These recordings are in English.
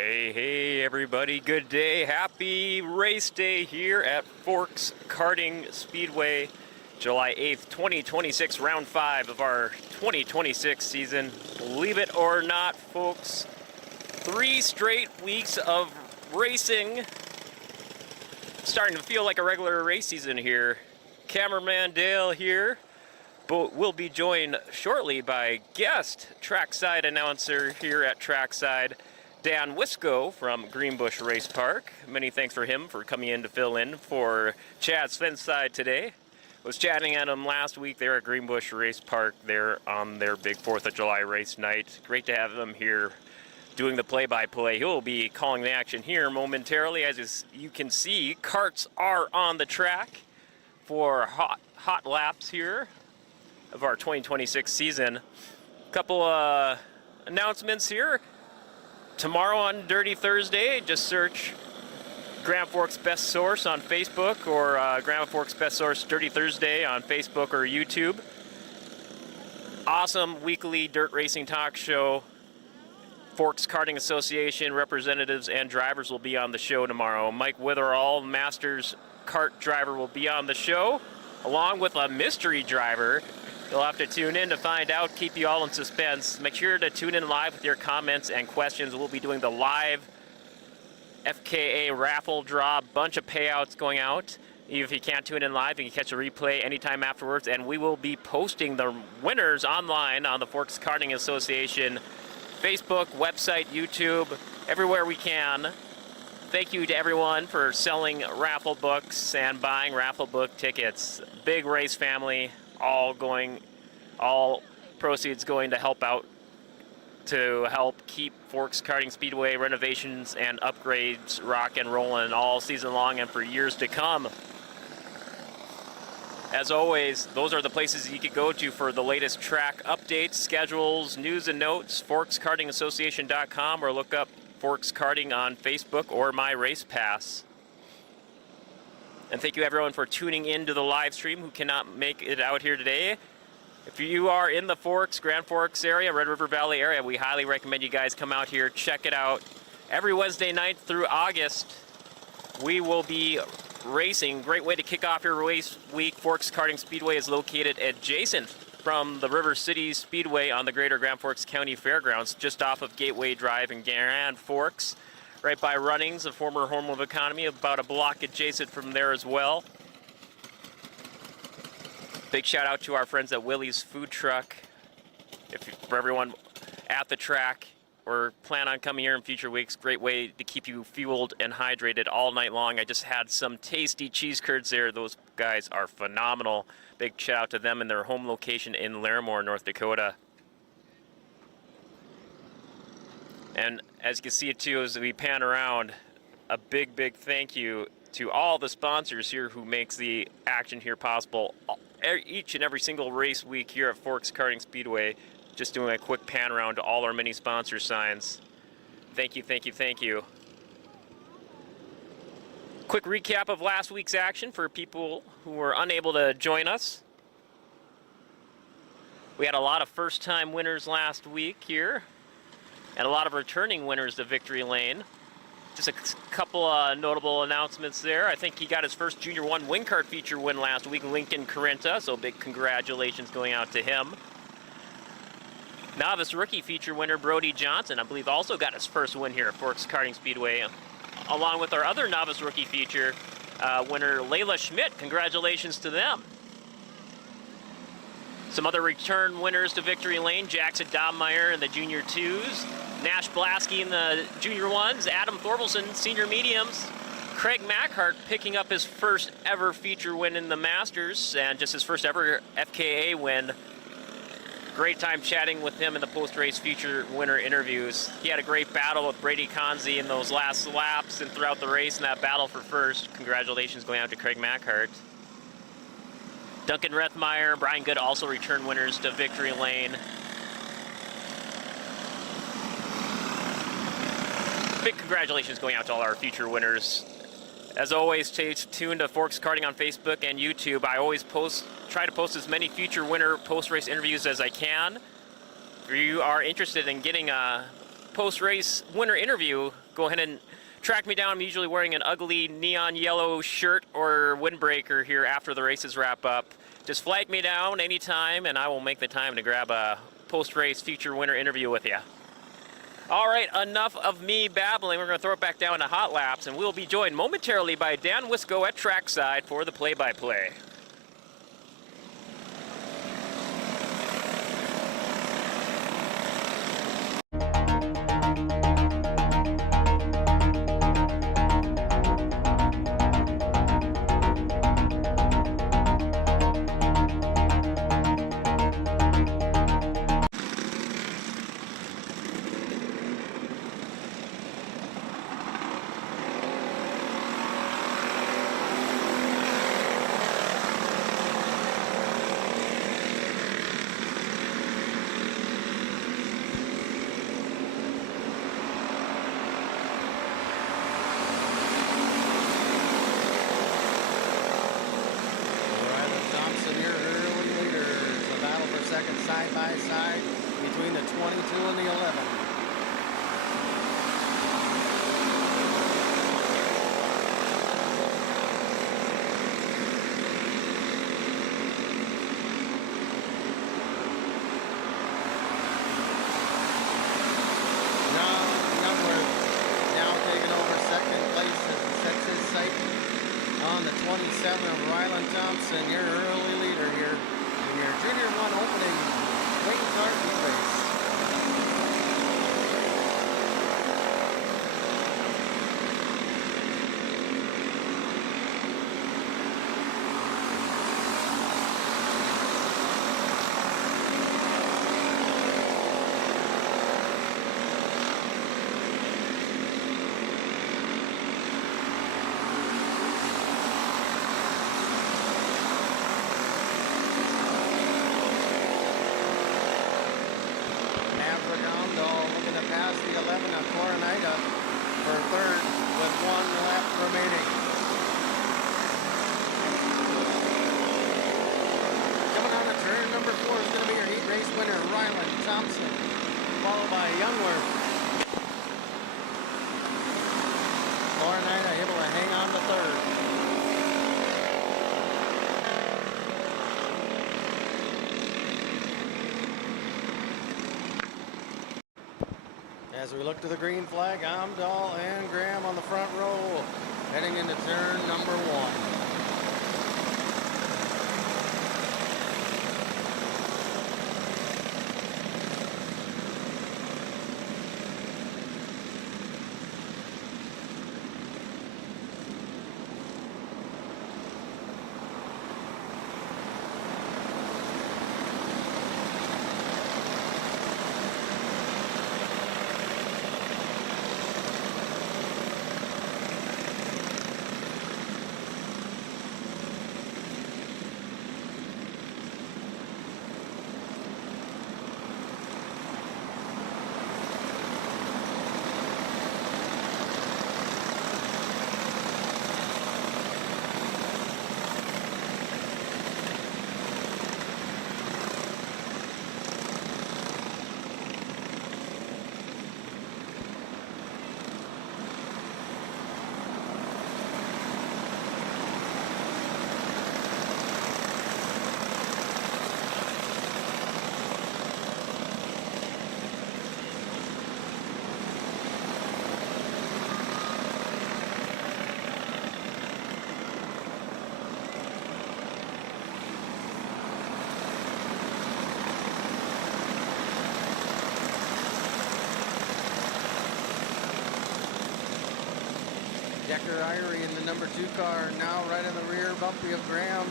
Hey everybody, good day. Happy race day here at Forks Karting Speedway, July 8th, 2026, round 5 of our 2026 season. Believe it or not, folks, 3 straight weeks of racing. Starting to feel like a regular race season here. Cameraman Dale here. But we'll be joined shortly by guest trackside announcer here at trackside, Dan Wisco from Greenbush Race Park. Many thanks for him for coming in to fill in for Chad Svenside today. Was chatting at him last week there at Greenbush Race Park there on their big 4th of July race night. Great to have him here doing the play-by-play. He'll be calling the action here momentarily. As you can see, carts are on the track for hot laps here of our 2026 season. Couple announcements here. Tomorrow on Dirty Thursday, just search Grand Forks Best Source on Facebook or Grand Forks Best Source Dirty Thursday on Facebook or YouTube. Awesome weekly dirt racing talk show. Forks Karting Association representatives and drivers will be on the show tomorrow. Mike Witherall, Masters kart driver, will be on the show, along with a mystery driver. You'll have to tune in to find out, keep you all in suspense. Make sure to tune in live with your comments and questions. We'll be doing the live FKA raffle draw, bunch of payouts going out. If you can't tune in live, you can catch a replay anytime afterwards, and we will be posting the winners online on the Forks Karting Association Facebook, website, YouTube, everywhere we can. Thank you to everyone for selling raffle books and buying raffle book tickets. Big race family. All proceeds going to help keep Forks Karting Speedway renovations and upgrades rock and rolling all season long and for years to come. As always, those are the places you could go to for the latest track updates, schedules, news and notes, forkskartingassociation.com, or look up Forks Karting on Facebook or My Race Pass. And thank you everyone for tuning in to the live stream who cannot make it out here today. If you are in the Forks, Grand Forks area, Red River Valley area, we highly recommend you guys come out here, check it out. Every Wednesday night through August, we will be racing. Great way to kick off your race week. Forks Karting Speedway is located adjacent from the River City Speedway on the Greater Grand Forks County Fairgrounds, just off of Gateway Drive in Grand Forks. Right by Runnings, a former home of economy, about a block adjacent from there as well. Big shout out to our friends at Willie's Food Truck. For everyone at the track or plan on coming here in future weeks, great way to keep you fueled and hydrated all night long. I just had some tasty cheese curds there. Those guys are phenomenal. Big shout out to them and their home location in Larimore, North Dakota. And as you can see it too, as we pan around, a big thank you to all the sponsors here who makes the action here possible each and every single race week here at Forks Karting Speedway. Just doing a quick pan around to all our many sponsor signs. Thank you. Quick recap of last week's action for people who were unable to join us. We had a lot of first-time winners last week here, and a lot of returning winners to victory lane. Just a couple notable announcements there. I think he got his first Junior 1 wing kart feature win last week, Lincoln Corinta, so big congratulations going out to him. Novice rookie feature winner Brody Johnson, I believe, also got his first win here at Forks Karting Speedway, along with our other novice rookie feature winner Layla Schmidt. Congratulations to them. Some other return winners to victory lane: Jackson Dommeyer in the Junior 2s, Nash Blasky in the Junior 1s, Adam Thorvalson, Senior Mediums, Craig Mackhart picking up his first ever feature win in the Masters, and just his first ever FKA win. Great time chatting with him in the post-race feature winner interviews. He had a great battle with Brady Conzi in those last laps and throughout the race in that battle for first. Congratulations going out to Craig Mackhart. Duncan Rethmeyer, Brian Good also return winners to victory lane. Big congratulations going out to all our future winners. As always, stay tuned to Forks Karting on Facebook and YouTube. I always try to post as many future winner post-race interviews as I can. If you are interested in getting a post-race winner interview, go ahead and track me down. I'm usually wearing an ugly neon yellow shirt or windbreaker here after the races wrap up. Just flag me down anytime, and I will make the time to grab a post-race future winner interview with you. All right, enough of me babbling. We're going to throw it back down to hot laps, and we'll be joined momentarily by Dan Wisco at trackside for the play-by-play. Side by side between the 22 and the 11. Now taking over second place as he sets his sight on the 27 of Ryland Thompson, your early leader here in your Junior 1 opening Karting race. Looking to pass the 11 of Coronita for third with 1 lap remaining. Coming on to turn number 4 is going to be your heat race winner, Ryland Thompson, followed by Youngworth. Coronita able to hang on to third. As we look to the green flag, Amdahl and Graham on the front row, heading into turn number 1. Decker Irie in the number 2 car, now right in the rear bumpy of Graham,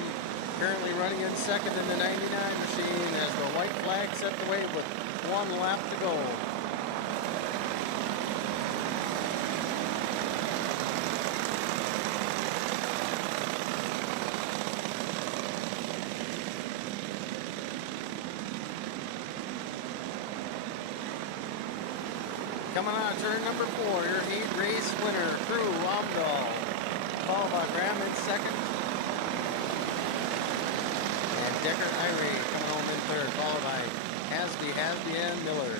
currently running in second in the 99 machine as the white flag set the way with 1 lap to go. Coming on turn number 4, your heat race winner, Crew Amdahl, followed by Graham in second. And Decker Irie coming home in third, followed by Hasby and Miller.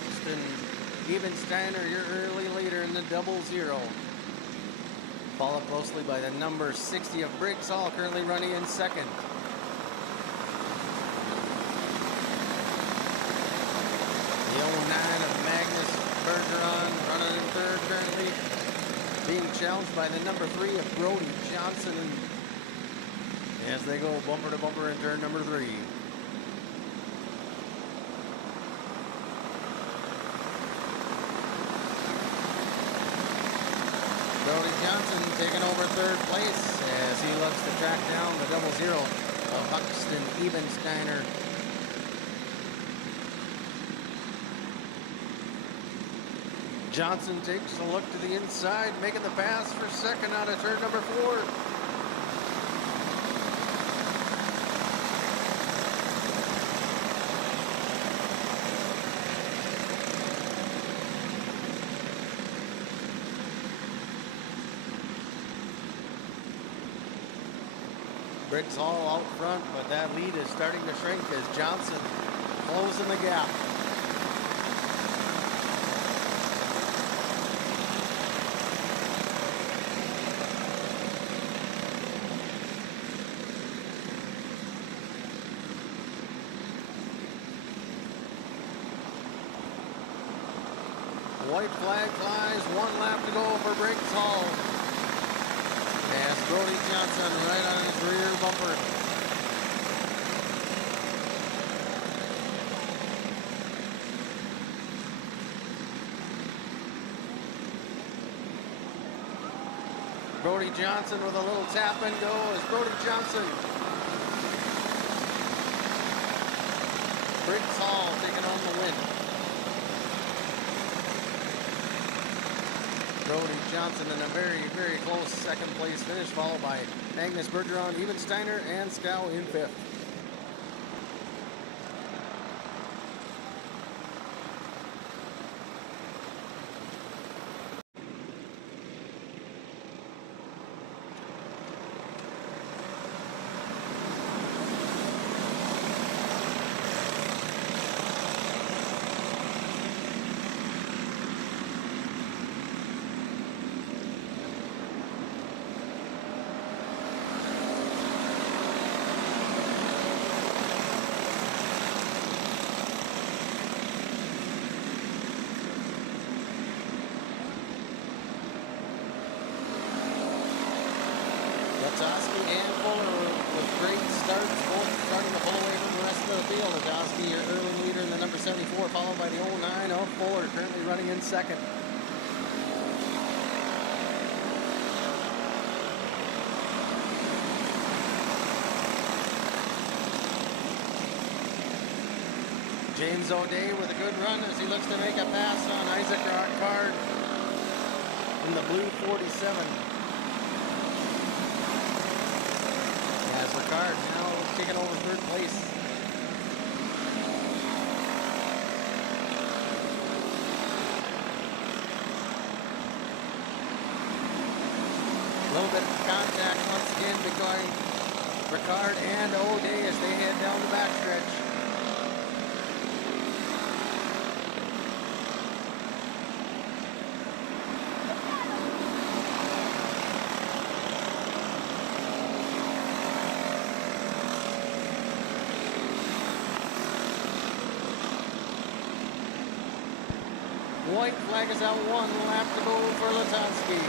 Buxton Ebensteiner, your early leader in the 00. Followed closely by the number 60 of Briggs Hall, currently running in second. The 09 of Magnus Bergeron running in third, currently being challenged by the number 3 of Brody Johnson. As they go bumper to bumper in turn number 3. Brody Johnson taking over third place as he looks to track down the 00 of Buxton Ebensteiner. Johnson takes a look to the inside, making the pass for second out of turn number 4. Briggs Hall out front, but that lead is starting to shrink as Johnson closing the gap. White flag flies, 1 lap to go for Briggs Hall. As Brody Johnson right on his rear bumper. Brody Johnson with a little tap and go as Brody Johnson. Briggs Hall taking on the win. Brody Johnson in a very, very close second place finish, followed by Magnus Bergeron, Ebensteiner, and Scow in 5th. Latowski and Fuller with great starts, both starting to pull away from the rest of the field. Latowski, your early leader in the number 74, followed by the 09 of Fuller, currently running in second. James O'Day with a good run as he looks to make a pass on Isaac Rockard in the blue 47. As Ricard now taking over third place. A little bit of contact once again between Ricard and O'Day as they head down the backstretch. White flag is out, 1 lap to go for Latowski.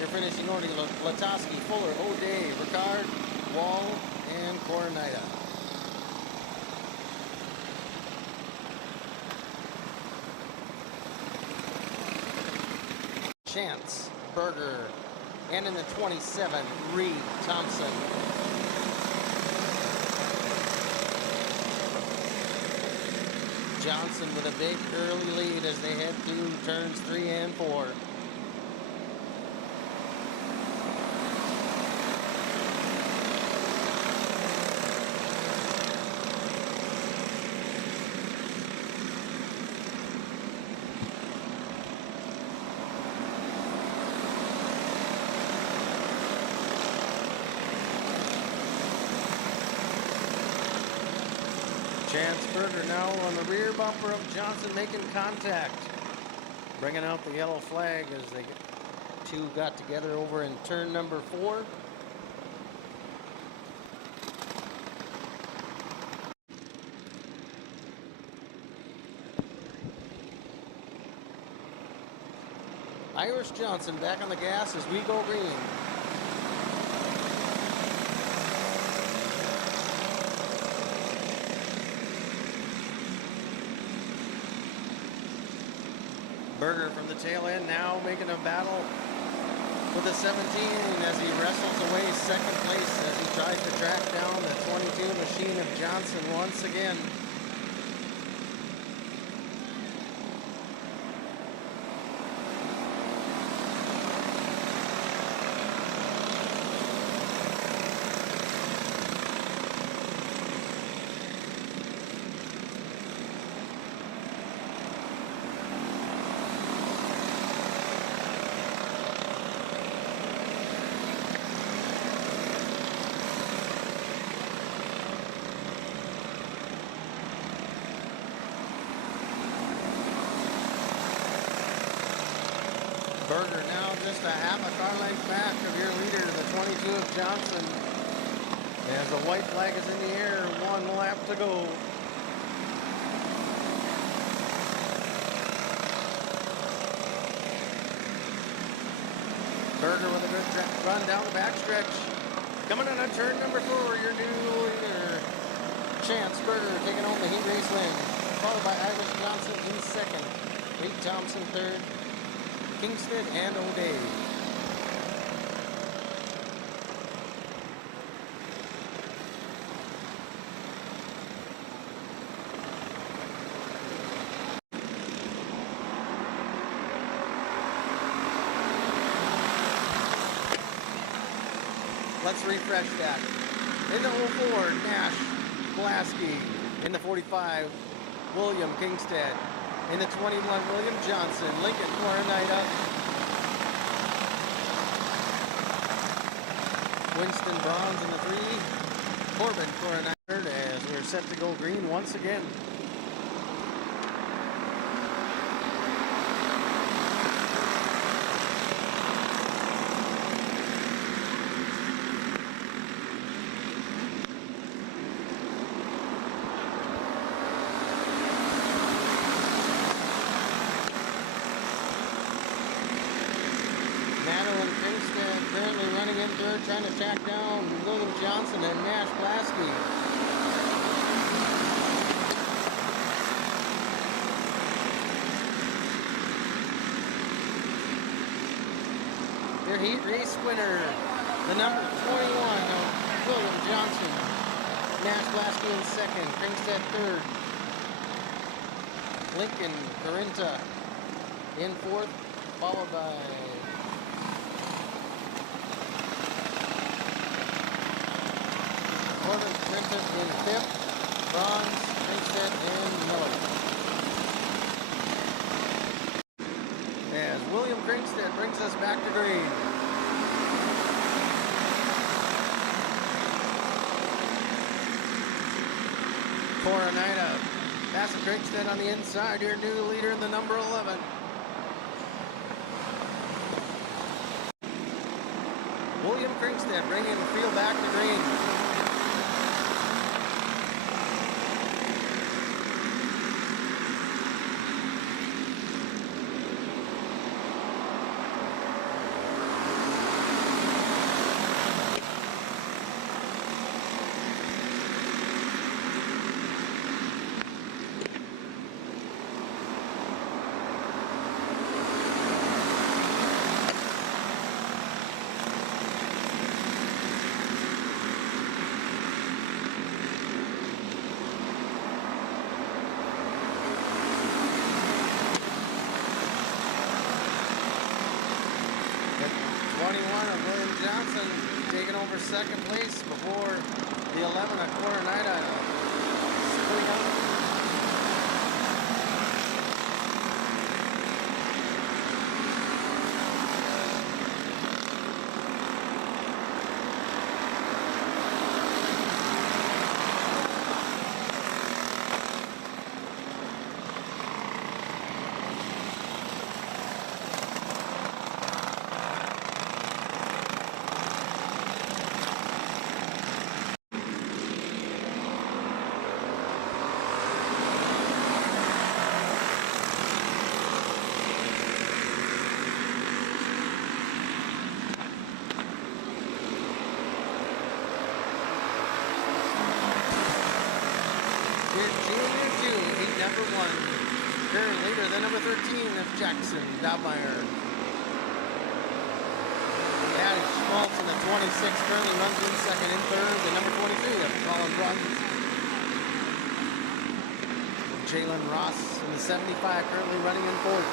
Your finishing order, Latowski, Fuller, O'Day, Ricard, Wall, and Coronita. Chance, Berger, and in the 27, Reed Thompson. Johnson with a big early lead as they head through turns 3 and 4. Chance Berger now on the rear bumper of Johnson making contact. Bringing out the yellow flag as they two got together over in turn number 4. Irish Johnson back on the gas as we go green. Berger from the tail end now making a battle with the 17 as he wrestles away second place as he tries to track down the 22 machine of Johnson once again. Berger now just a half a car length back of your leader, the 22 of Johnson. As the white flag is in the air, 1 lap to go. Berger with a good run down the backstretch. Coming on turn number 4, your new leader, Chance Berger taking home the heat race win, followed by Irish Johnson in second, Reed Thompson third, Kingston and O'Day. Let's refresh that. In the 04, Nash Blasky. In the 45, William Kingstead. In the 21, William Johnson, Lincoln Coronita, Winston Bronze in the 3, Corbin Coronita as we're set to go green once again. Currently running in third, trying to track down William Johnson and Nash Blasky. Their heat race winner, the number 21 of William Johnson. Nash Blasky in second, Kringstead third. Lincoln Corinta in fourth, followed by Corbin Corinta in fifth, Bronze, Kringstead, and Miller. As William Kringstead brings us back to green. Coronita, passing Kringstead on the inside, your new leader in the number 11. William Kringstead bringing the field back to green. Johnson taking over second place before the 11 of Coronita. Junior 2, heat number 1. Current leader, the number 13 of Jackson Dobmeyer. Addie Schmaltz in the 26 currently runs in second and third. The number 23 of Colin Bruns. Jalen Ross in the 75 currently running in fourth.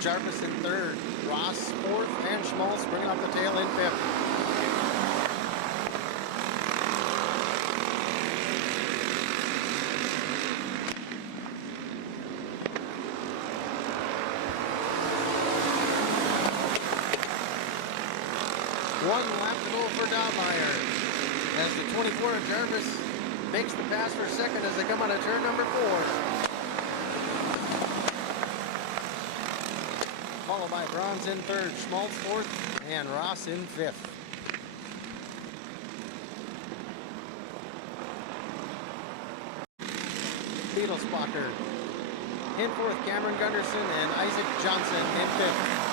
Jarvis in third, Ross fourth, and Schmaltz bringing up the tail in fifth. One lap to go for Dobmeyer as the 24 of Jarvis makes the pass for second as they come on to turn number 4. Followed by Bronze in third, Schmaltz fourth, and Ross in fifth. Beetlesbacher in fourth, Cameron Gunderson and Isaac Johnson in fifth.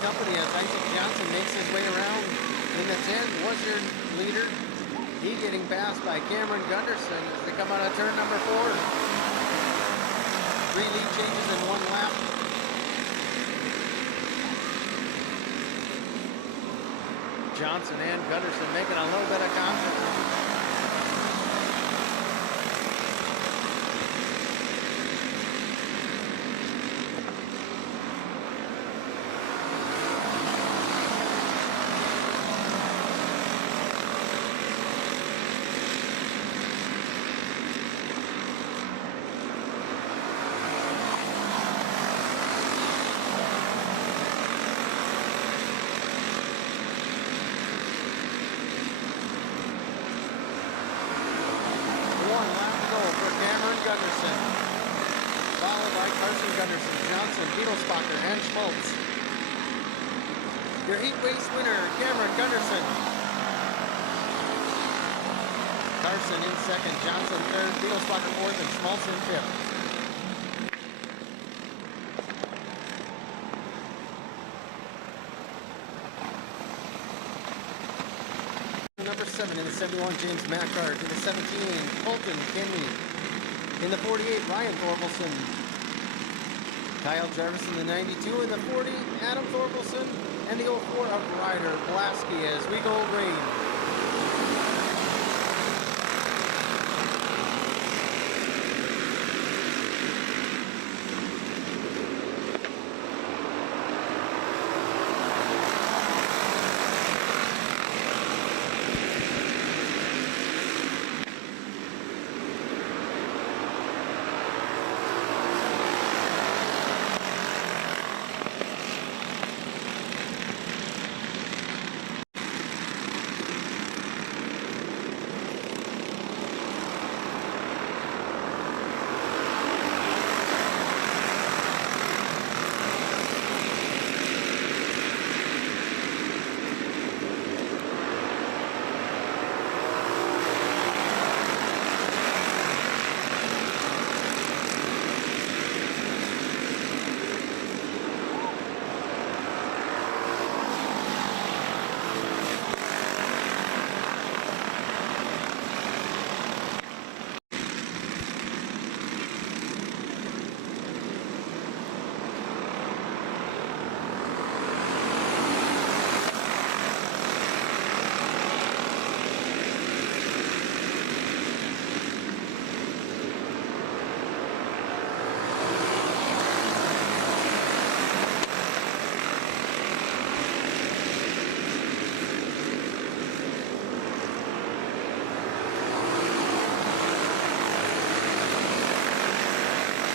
Company as Isaac Johnson makes his way around in the 10 was your leader. He getting passed by Cameron Gunderson as they come out of turn number 4. 3 lead changes in 1 lap. Johnson and Gunderson making a little bit of contact. Gunderson, followed by Carson Gunderson, Johnson, Beetlesbacher, and Schmaltz. Your heat race winner, Cameron Gunderson. Carson in second, Johnson third, Beetlesbacher fourth, and Schmaltz in fifth. Number 7 in the 71, James Mackart. In the 17, Colton Kenny. In the 48, Ryan Thorkelson. Kyle Jarvis in the 92. In the 40, Adam Thorkelson. And the 04 of Ryder Blasky as we go green.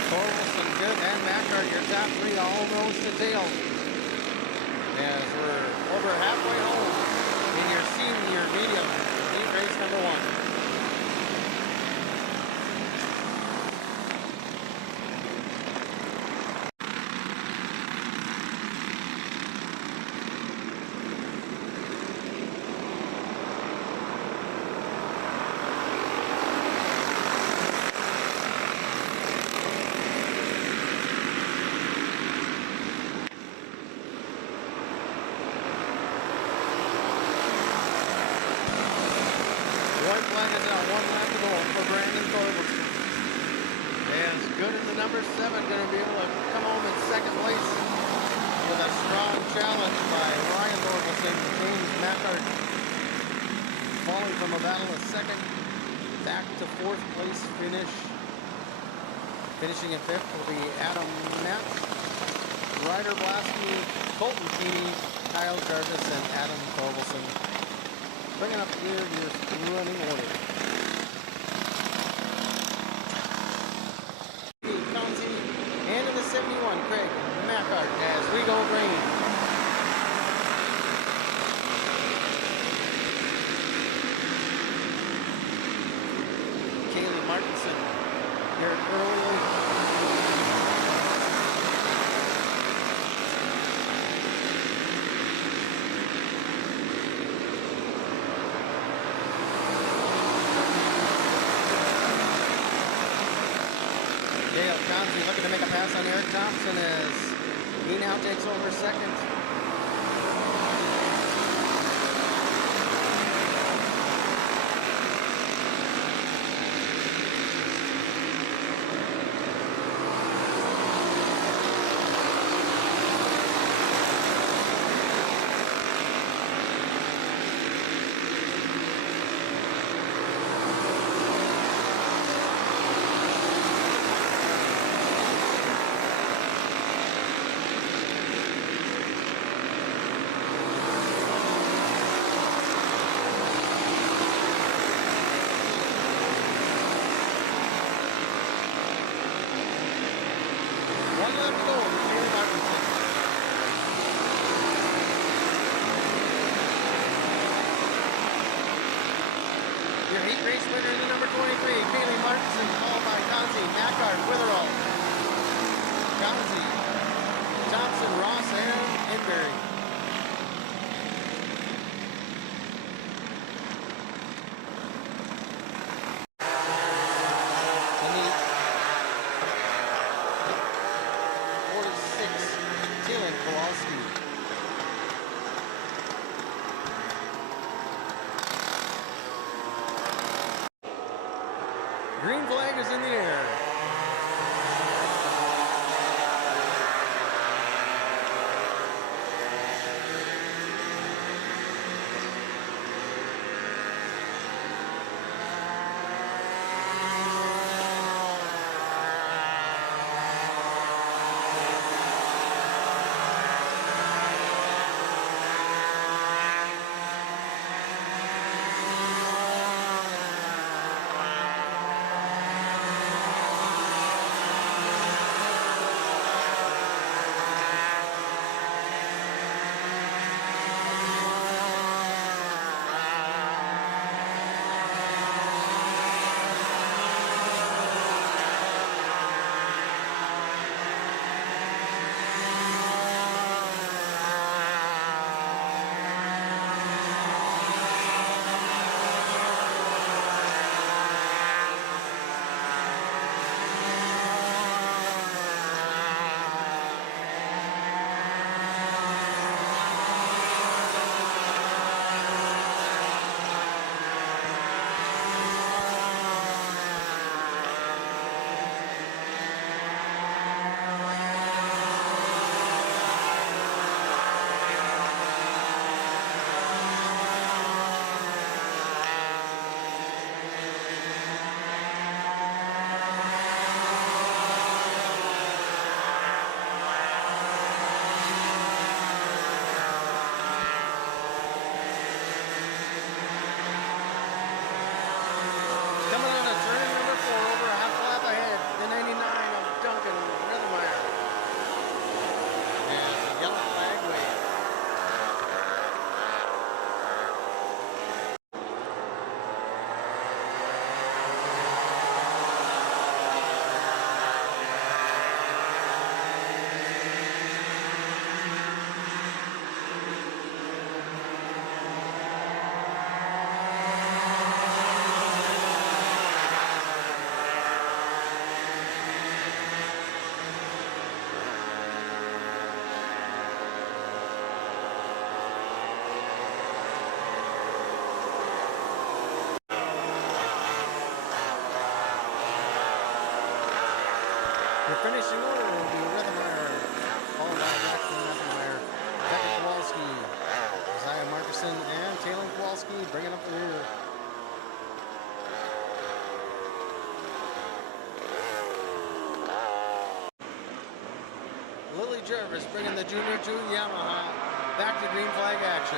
Torkelson good, and Mackart, your top three all nose to tail. As we're over halfway home in your senior medium heat race number one. White flag is out, 1 lap to go for Brandon Torkelson. As good as the number 7, going to be able to come home in second place with a strong challenge by Ryan Torkelson. James Mackart falling from a battle of second back to 4th place finish. Finishing in 5th will be Adam Metz, Ryder Blasky, Colton Keeney, Kyle Jarvis, and Adam Torkelson. Bringing up here to your running order. Conzi, and in the 71, Craig Mackart as we go green. Kaylee Martinson here early. Dale Conzi looking to make a pass on Eric Thompson as he now takes over second. Your heat race winner in the number 23, Kaylee Martinson, followed by Conzi, Mackart, Witherall, Conzi, Thompson, Ross, and Inberry. In the 46, Dylan Kowalski. Green flag is in the air. Your finishing order will be Rethemeyer, followed by Braxton Rethemeyer, Becca Kowalski, Isaiah Markison, and Taylor Kowalski bringing up the rear. Lily Jarvis bringing the Junior 2 Yamaha back to green flag action.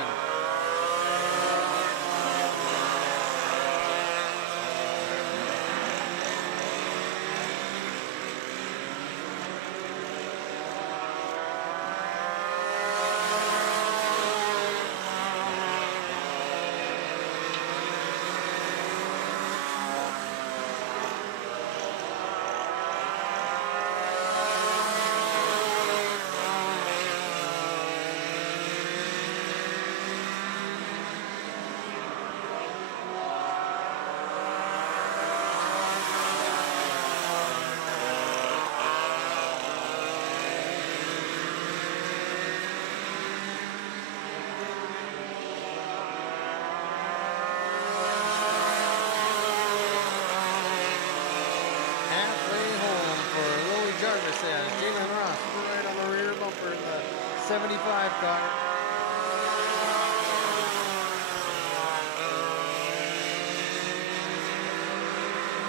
As Jalen Ross right on the rear bumper in the 75 car.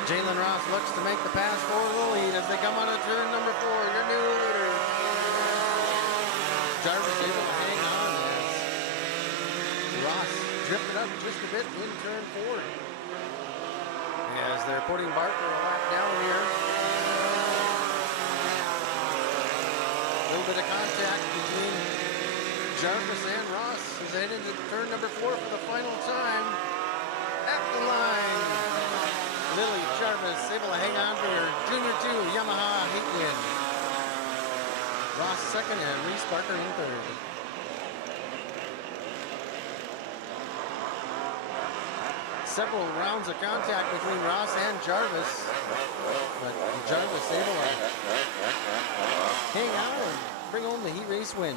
Jalen Ross looks to make the pass for the lead as they come out of turn number 4. Your new leader. Jarvis able to hang on as Ross drifted up just a bit in turn 4. As they're putting Barker a lap down here. A little bit of contact between Jarvis and Ross as they head into turn number 4 for the final time. At the line, Lily Jarvis able to hang on for her Junior 2 Yamaha heat win. Ross second and Reese Barker in third. Several rounds of contact between Ross and Jarvis, but Jarvis able to hang on and bring home the heat race win.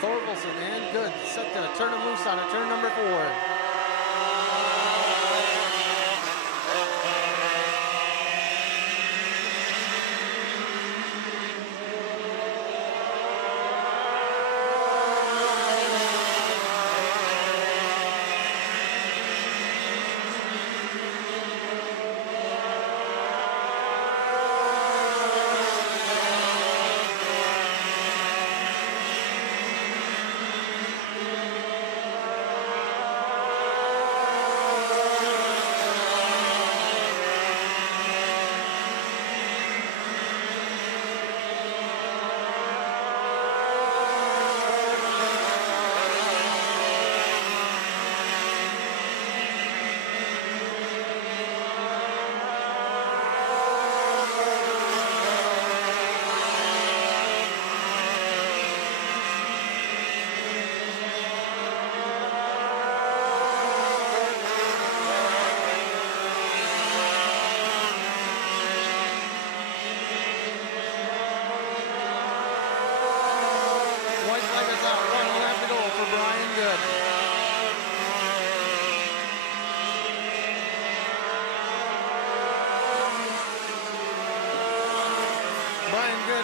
Thorvaldson and Good set to turn him loose on a turn number 4.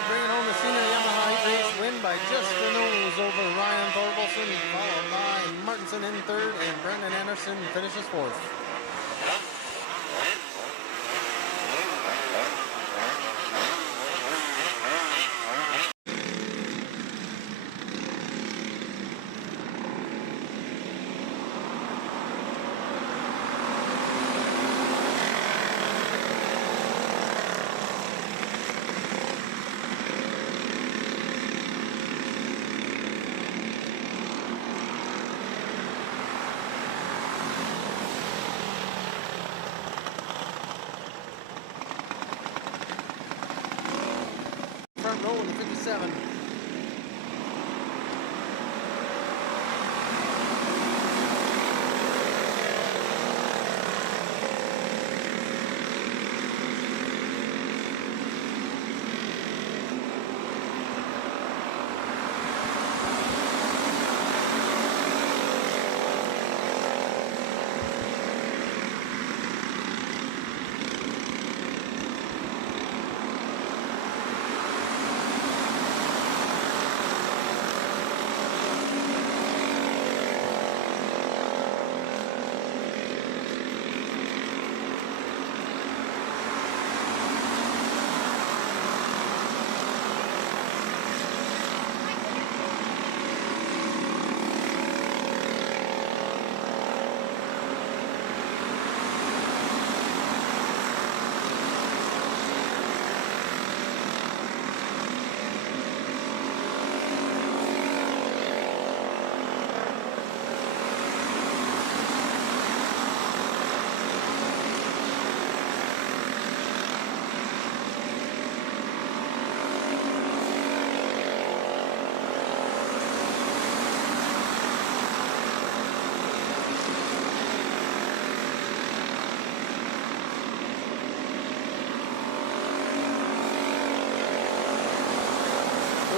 Bringing home the senior Yamaha heat race win by just the nose over Ryan Thorvaldson, followed by Martinson in third, and Brendan Anderson finishes fourth.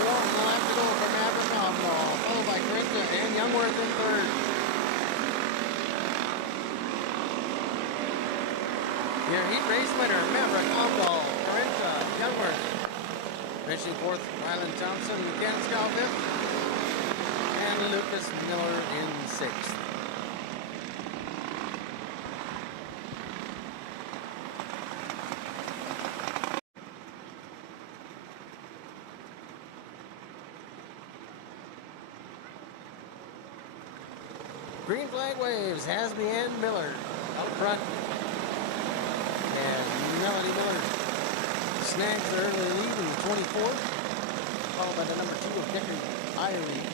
one left to go for Maverick Omball, followed by Corinta and Youngworth in third. Your heat race winner, Maverick Omball, Corinta, Youngworth. Finishing fourth, Rylan Thompson, Ganskow fifth, and Lucas Miller in sixth. Green flag waves, Hasby and Miller out front. And Melody Miller snags the early lead in 24th, followed by the number 2 of Decker Irie.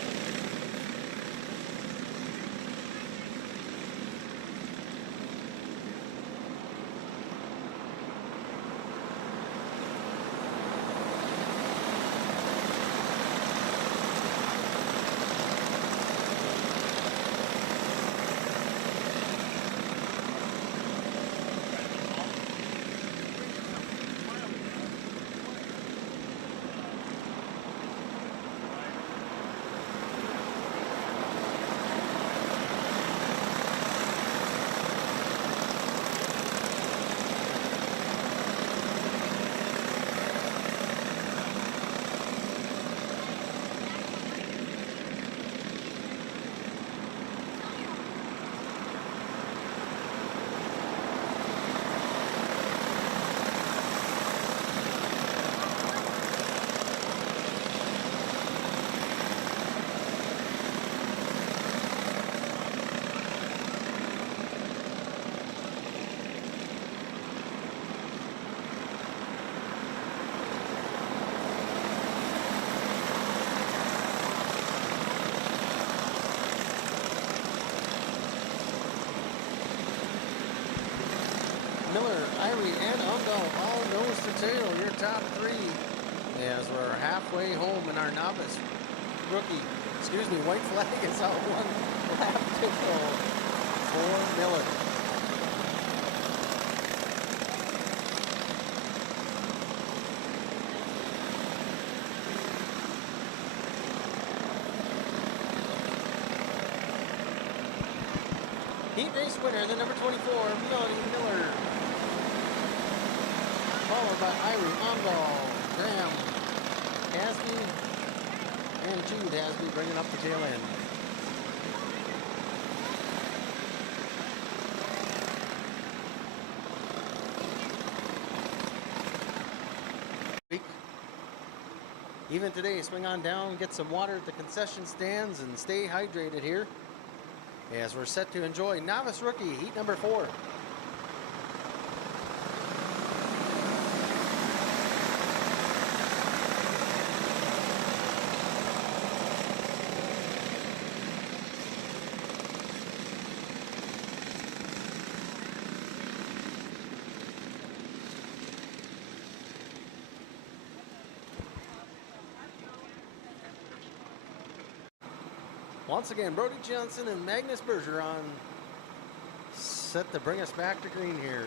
Miller, Irie, and Undo all nose to tail, your top three. As we're halfway home in our novice rookie, white flag is out, one lap to go for Miller. Heat race winner, the number 24, Melody Miller. Followed by Irie, Undo, Graham, Hasby, and Jude Hasby bringing up the tail end. Even today, swing on down, get some water at the concession stands, and stay hydrated here as we're set to enjoy novice rookie heat number 4. Once again, Brody Johnson and Magnus Bergeron set to bring us back to green here.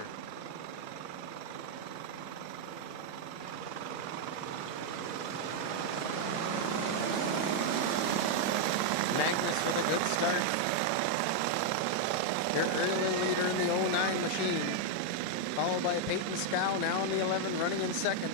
Magnus with a good start. Your early leader in the 09 machine. Followed by Peyton Scow now in the 11, running in second.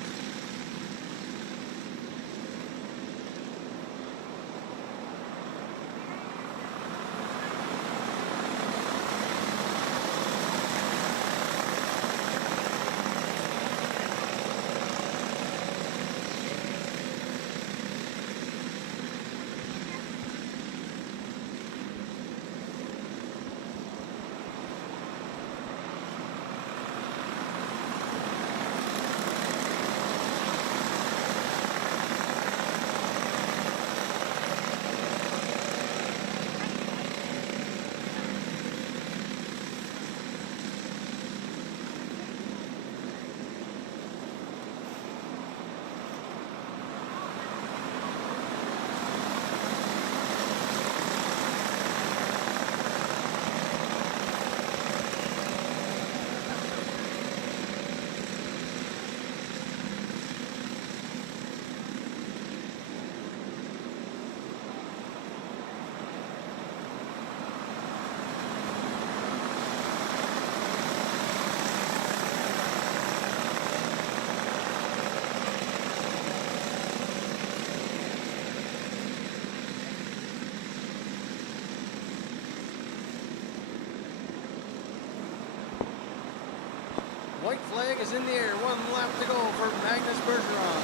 White flag is in the air. 1 lap to go for Magnus Bergeron.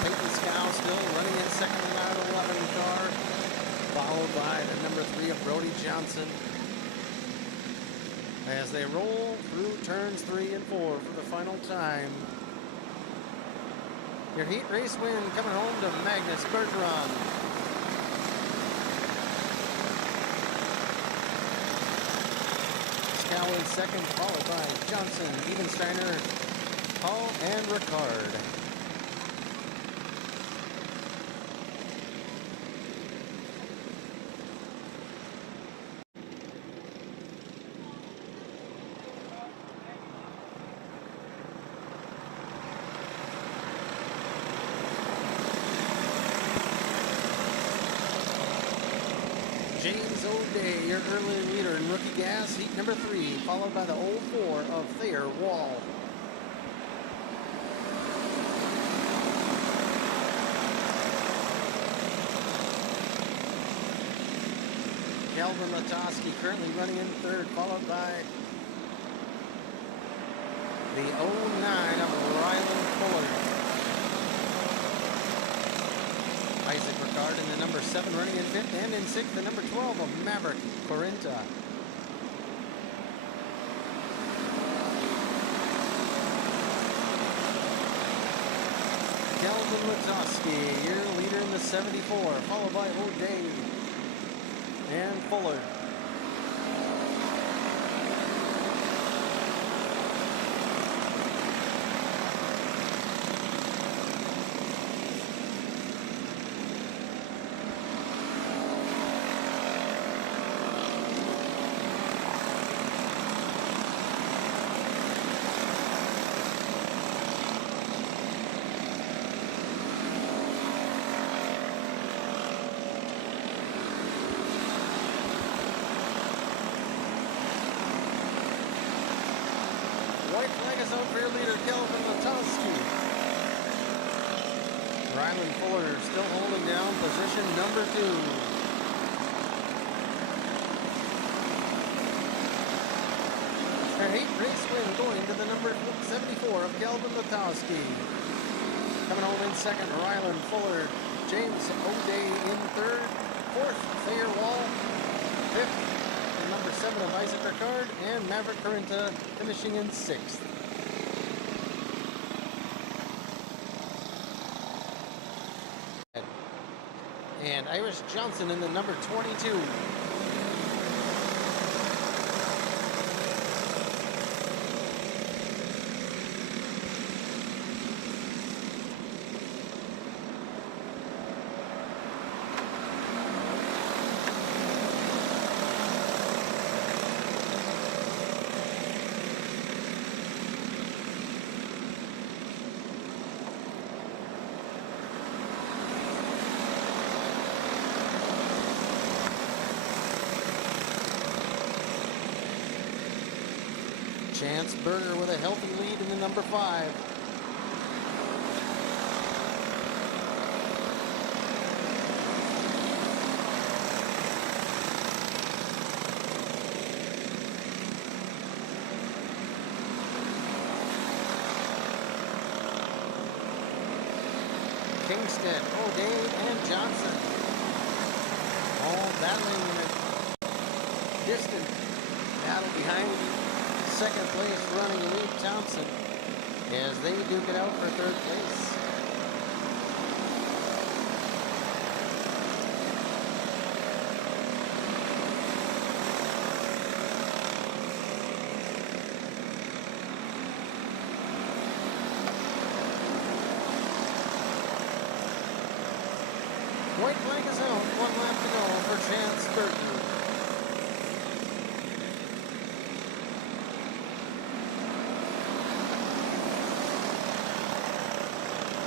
Peyton Scow still running in second in that 11 car, followed by the number 3 of Brody Johnson. As they roll through turns 3 and 4 for the final time. Your heat race win coming home to Magnus Bergeron. Scow in second, followed by Johnson, Ebensteiner, Hall, and Ricard. James O'Day, your early leader in rookie gas, heat number 3, followed by the 04 of Thayer Wall. Calvin Latoski currently running in third, followed by the 09 of Ryland Fuller. Isaac Ricard in the number 7 running in 5th, and in 6th the number 12 of Maverick Corinta. Calvin Latoski, your leader in the 74, followed by O'Day and Fuller. White flag is out for your leader, Kelvin Latoski. Ryland Fuller still holding down position number 2. Their heat race win going to the number 74 of Kelvin Latoski. Coming home in second, Ryland Fuller. James O'Day in third. 4th, Thayer Wall. 5th, number 7 of Isaac Ricard, and Maverick Corinta finishing in 6th. And Irish Johnson in the number 22. Chance Berger with a healthy lead in the number 5. Kingston, O'Day, and Johnson all battling in a distant battle behind second place running Lee Thompson as they duke it out for 3rd place. White flag is out, 1 lap to go for Chance Berger.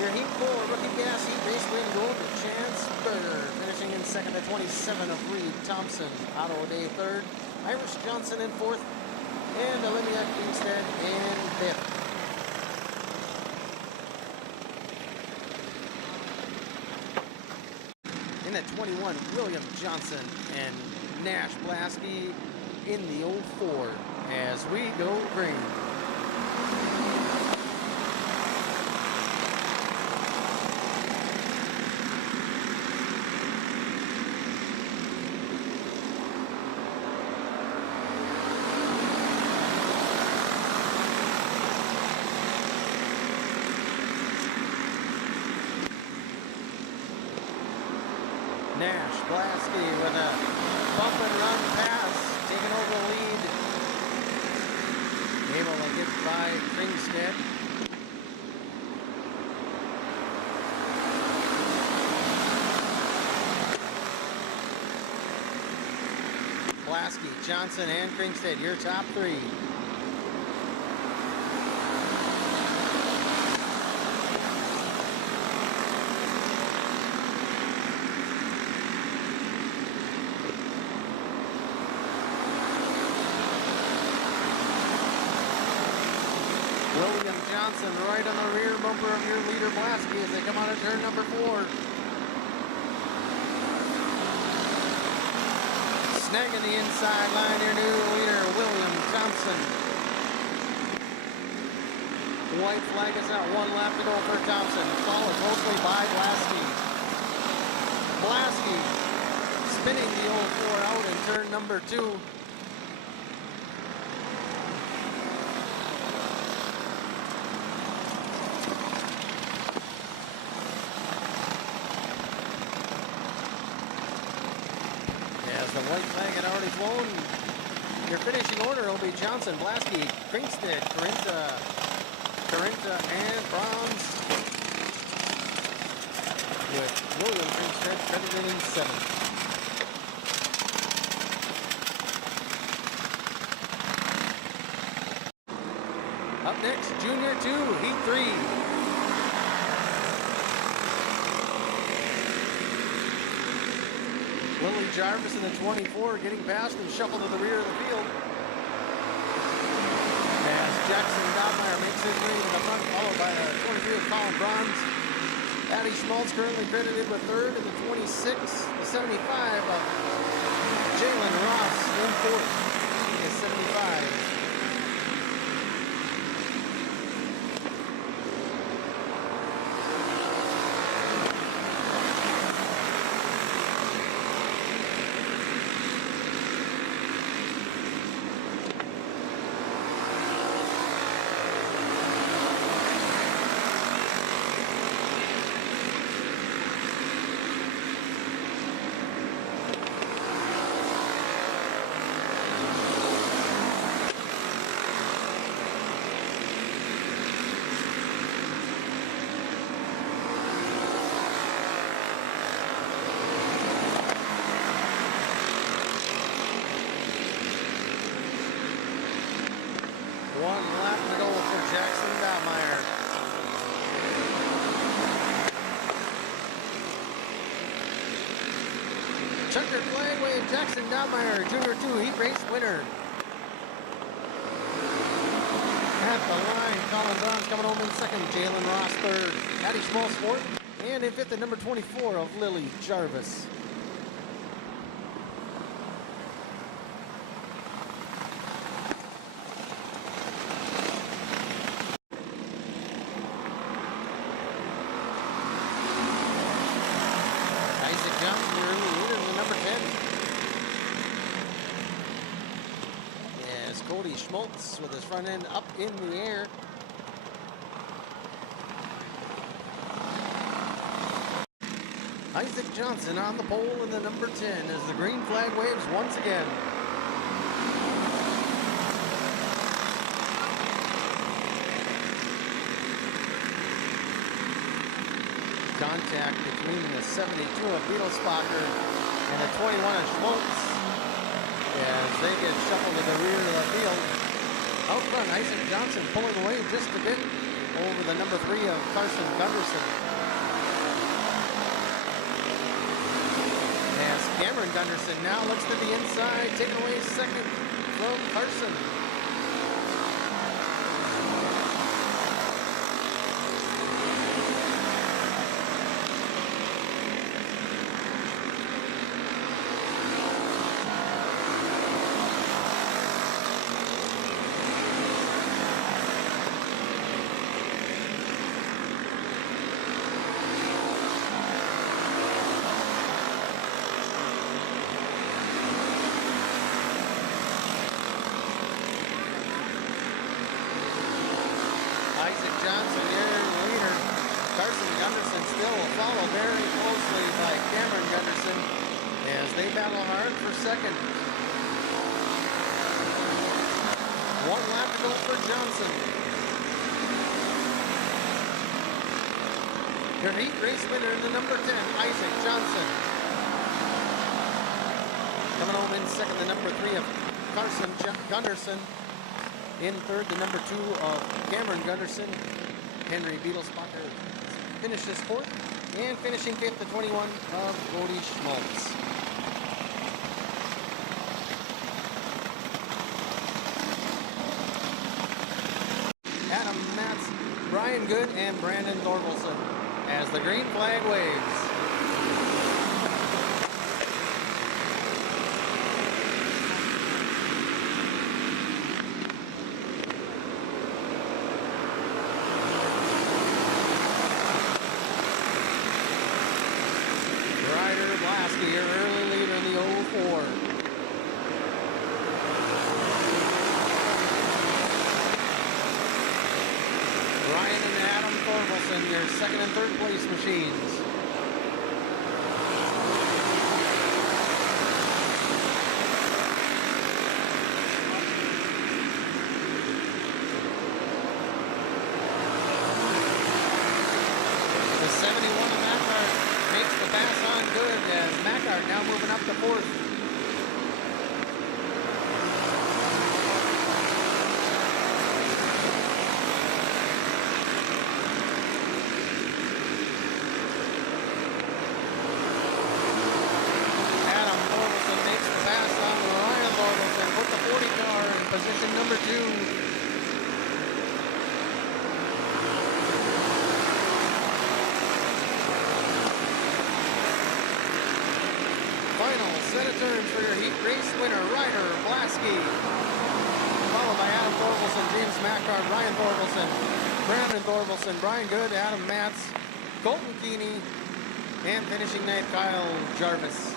Your heat 4 rookie gas heat race win gold to Chance Berger, finishing in second at 27 of Reed Thompson. Otto O'Day 3rd, Irish Johnson in 4th, and Olivia Kingstead in 5th. In at 21, William Johnson and Nash Blasky in the 04. as we go green. Nash, Blasky with a bump and run pass, taking over the lead. Able to get by Kringstead. Blasky, Johnson, and Kringstead, your top three. William Johnson right on the rear bumper of your leader Blasky as they come out of turn number 4. Snagging the inside line, your new leader William Johnson. White flag is out, 1 lap to go for Thompson. Followed closely by Blasky. Blasky spinning the old 4 out in turn number 2. The white flag had already flown. Your finishing order will be Johnson, Blasky, Kringstead, Corinta, and Bronze. With William Kringstead credited in 7th. Up next, Junior 2, Heat 3. Lily Jarvis in the 24 getting past and shuffled to the rear of the field. As Jackson Dobmeyer makes his way to the front, followed by the 23 of Colin Bronze. Patty Schmaltz currently credited with 3rd in the 26, the 75 of Jalen Ross in 4th. He is 75. Jackson Dobmeyer. Checkered flag wave, Jackson Dobmeyer, Junior 2 heat race winner. At the line, Colin Bronze coming home in 2nd, Jalen Ross 3rd, Patty Schmaltz 4th, and in 5th at number 24 of Lily Jarvis. Johnson, your early leader in the number 10. Yes, Cody Schmaltz with his front end up in the air. Isaac Johnson on the pole in the number 10 as the green flag waves once again. Contact between the 72 of Beetlesbacher and the 21 of Schmaltz as they get shuffled to the rear of the field. Out front, Isaac Johnson pulling away just a bit over the number 3 of Carson Gunderson. As Cameron Gunderson now looks to the inside, taking away 2nd from Carson. still followed very closely by Cameron Gunderson as they battle hard for second. 1 lap to go for Johnson. Your heat race winner in the number 10, Isaac Johnson. Coming home in second, the number 3 of Carson Gunderson. In third, the number 2 of Cameron Gunderson. Henry Beetlesbacher finishes fourth. And finishing fifth, the 21 of Bodie Schmaltz. Adam Matz, Brian Good, and Brandon Thorkelson as the green flag waves. Ryder Blasky, your early leader in the 04. Brian and Adam Thorkelson, your second and third place machines. The 71 of Mackart makes the pass on good as Mackart now moving up to fourth. Position number 2. Final set of turns for your heat race winner, Ryder Blasky. Followed by Adam Thorkelson, James Mackart, Ryan Thorkelson, Brandon Thorkelson, Brian Good, Adam Matz, Colton Keeney, and finishing ninth, Kyle Jarvis.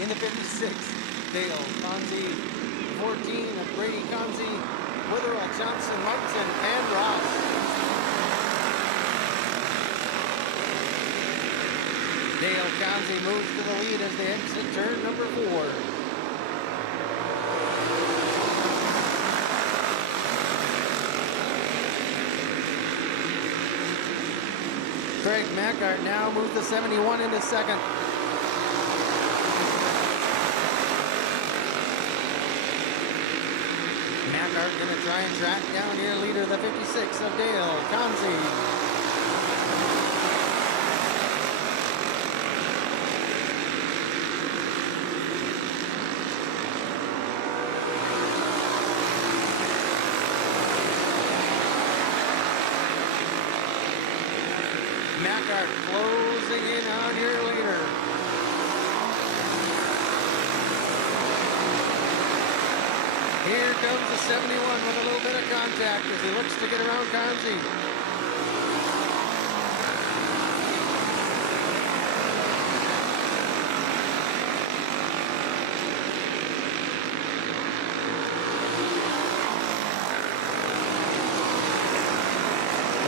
In the 56, Dale Conzi, 14 of Brady Conzi, Witherell, Johnson, Martin, and Ross. Dale Conzi moves to the lead as they exit turn number 4. Craig Mackart now moves the 71 into second. Mackart going to try and track down here leader, the 56 of Dale Conzi. Mackart closing in on your leader. Here comes the 71 with a little bit of contact as he looks to get around Conzi.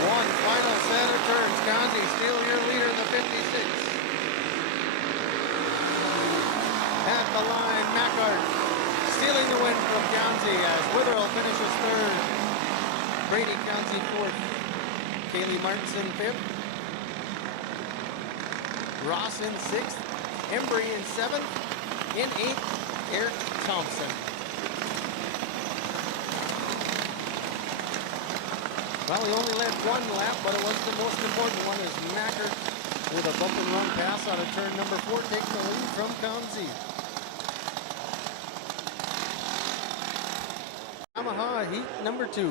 One final set of turns. Conzi still your leader, the 56. At the line, Mackart stealing the win from Conzi as Witherell finishes third. Brady Conzi fourth. Kaylee Martinson fifth. Ross in sixth. Embry in seventh. In eighth, Eric Thompson. Well, he only led 1 lap, but it was the most important one as Mackart with a bump and run pass out of turn number 4 takes the lead from Conzi. Yamaha heat number 2.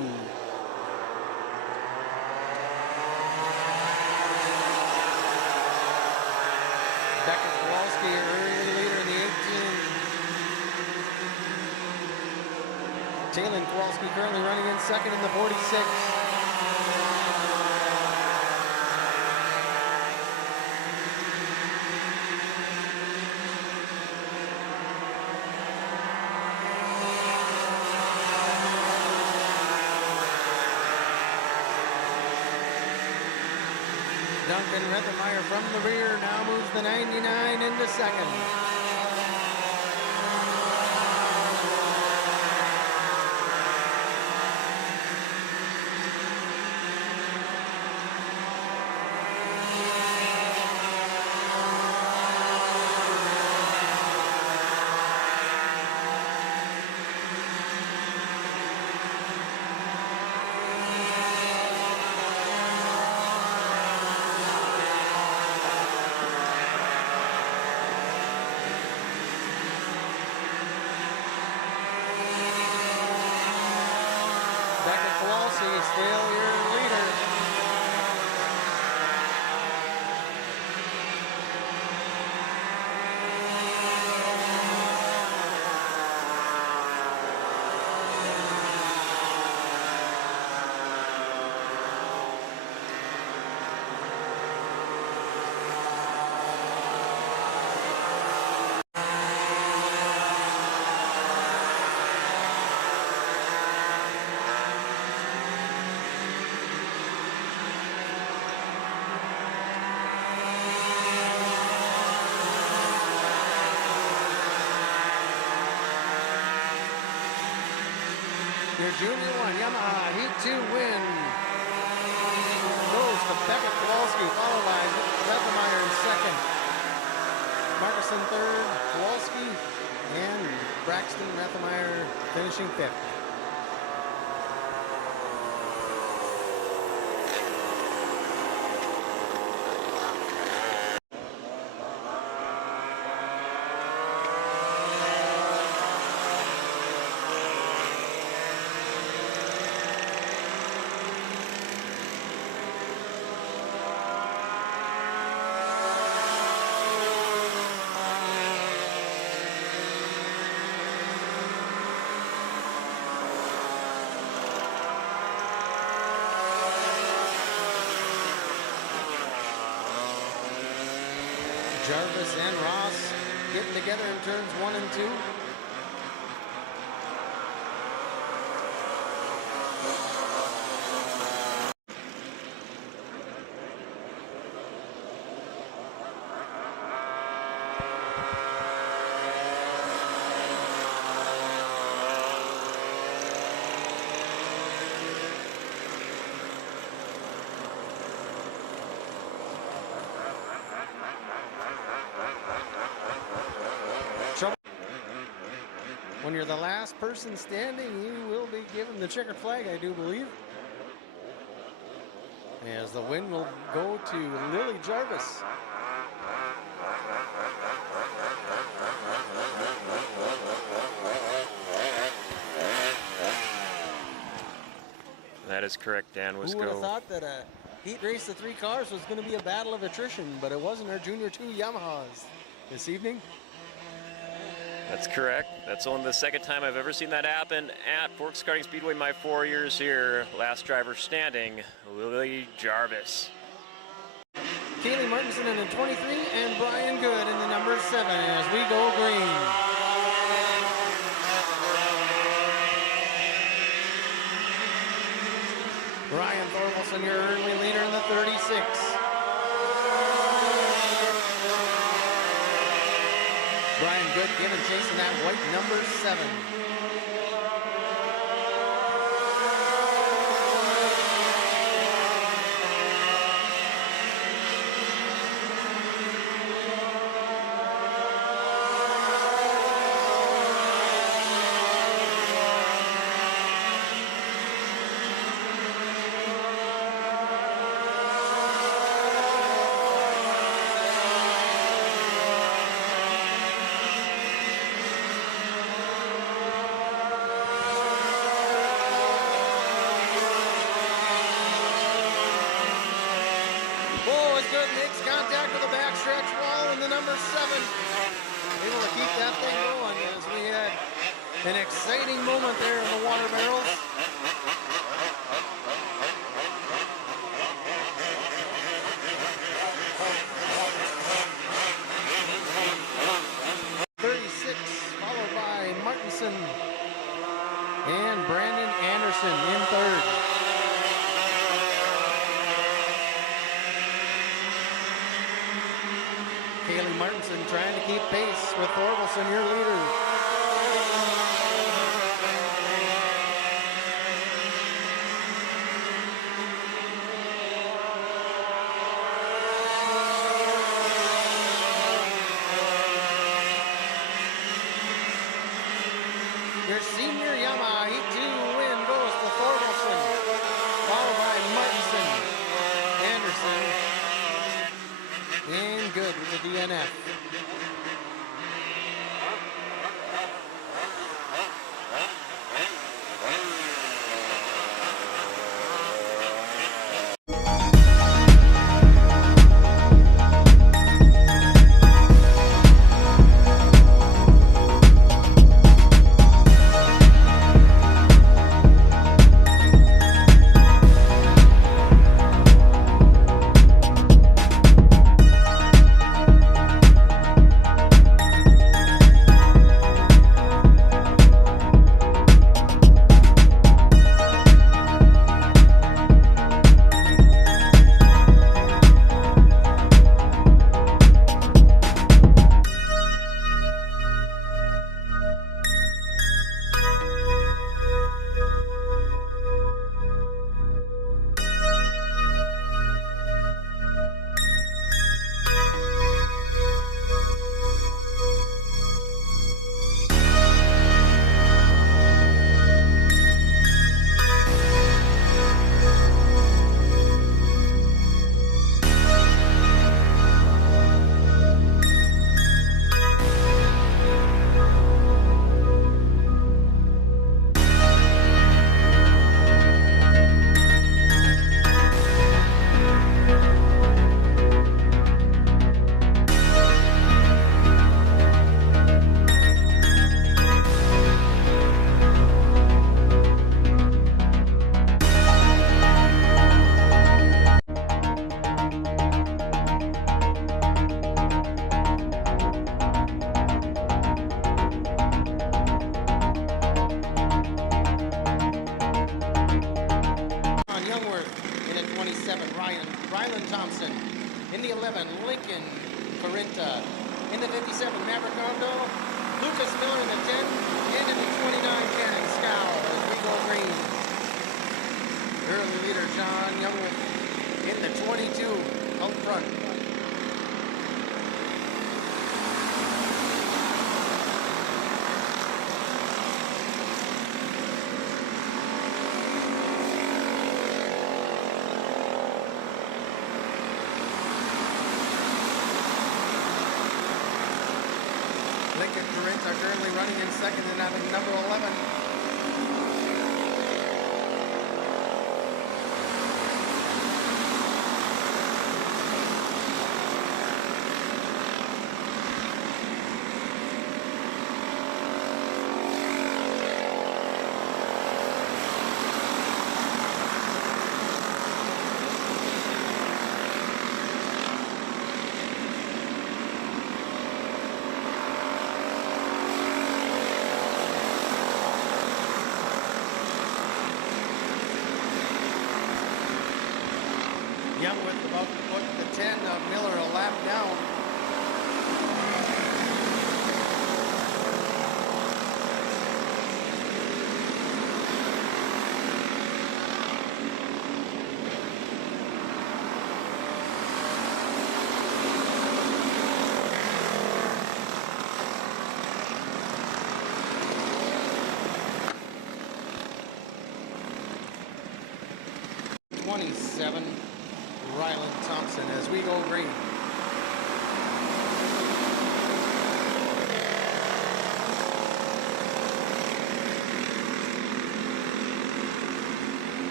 Becker Kowalski, early leader in the 18. Taylor Kowalski currently running in second in the 46. Duncan Rethenmeyer from the rear now moves the 99 into second. Still your leader. Your Junior 1 Yamaha Heat 2 win goes to Beckett Kowalski, followed by Rethenmeyer in second. Markuson third, Kowalski, and Braxton Rethenmeyer finishing fifth. Jarvis and Ross getting together in turns 1 and 2. When you're the last person standing, you will be given the checkered flag, I do believe. As the win will go to Lily Jarvis. That is correct, Dan Wisco. Who would have thought that a heat race of 3 cars was going to be a battle of attrition, but it wasn't our Junior 2 Yamahas this evening. That's correct. That's only the second time I've ever seen that happen at Forks Karting Speedway. My 4 years here. Last driver standing, Lily Jarvis. Kaylee Martinson in the 23 and Brian Good in the number 7 as we go green. Ryan Thorvalson, your early leader in the 36. Brian Good giving chase in that white number 7. Contact with the backstretch wall in the number 7. Able to keep that thing going as we had an exciting moment there in the water barrels. Followed by Martinson and Brandon Anderson in third. Haley Martinson trying to keep pace with Thorvaldsen, your leader. Your senior Yamaha Heat 2 win goes to Thorvaldsen, followed by Martinson, Anderson, and Good with the DNF. Rylan Thompson. In the 11, Lincoln Corinta. In the 57, Maverick Ondo. Lucas Miller in the 10. And in the 29, Cannon Scow as we go green. Early leader John Youngwood in the 22 out front. Lincoln Corinth are currently running in second and having number 11. Young with about to put the 10 of Miller a lap down. '27. Rylan Thompson as we go green.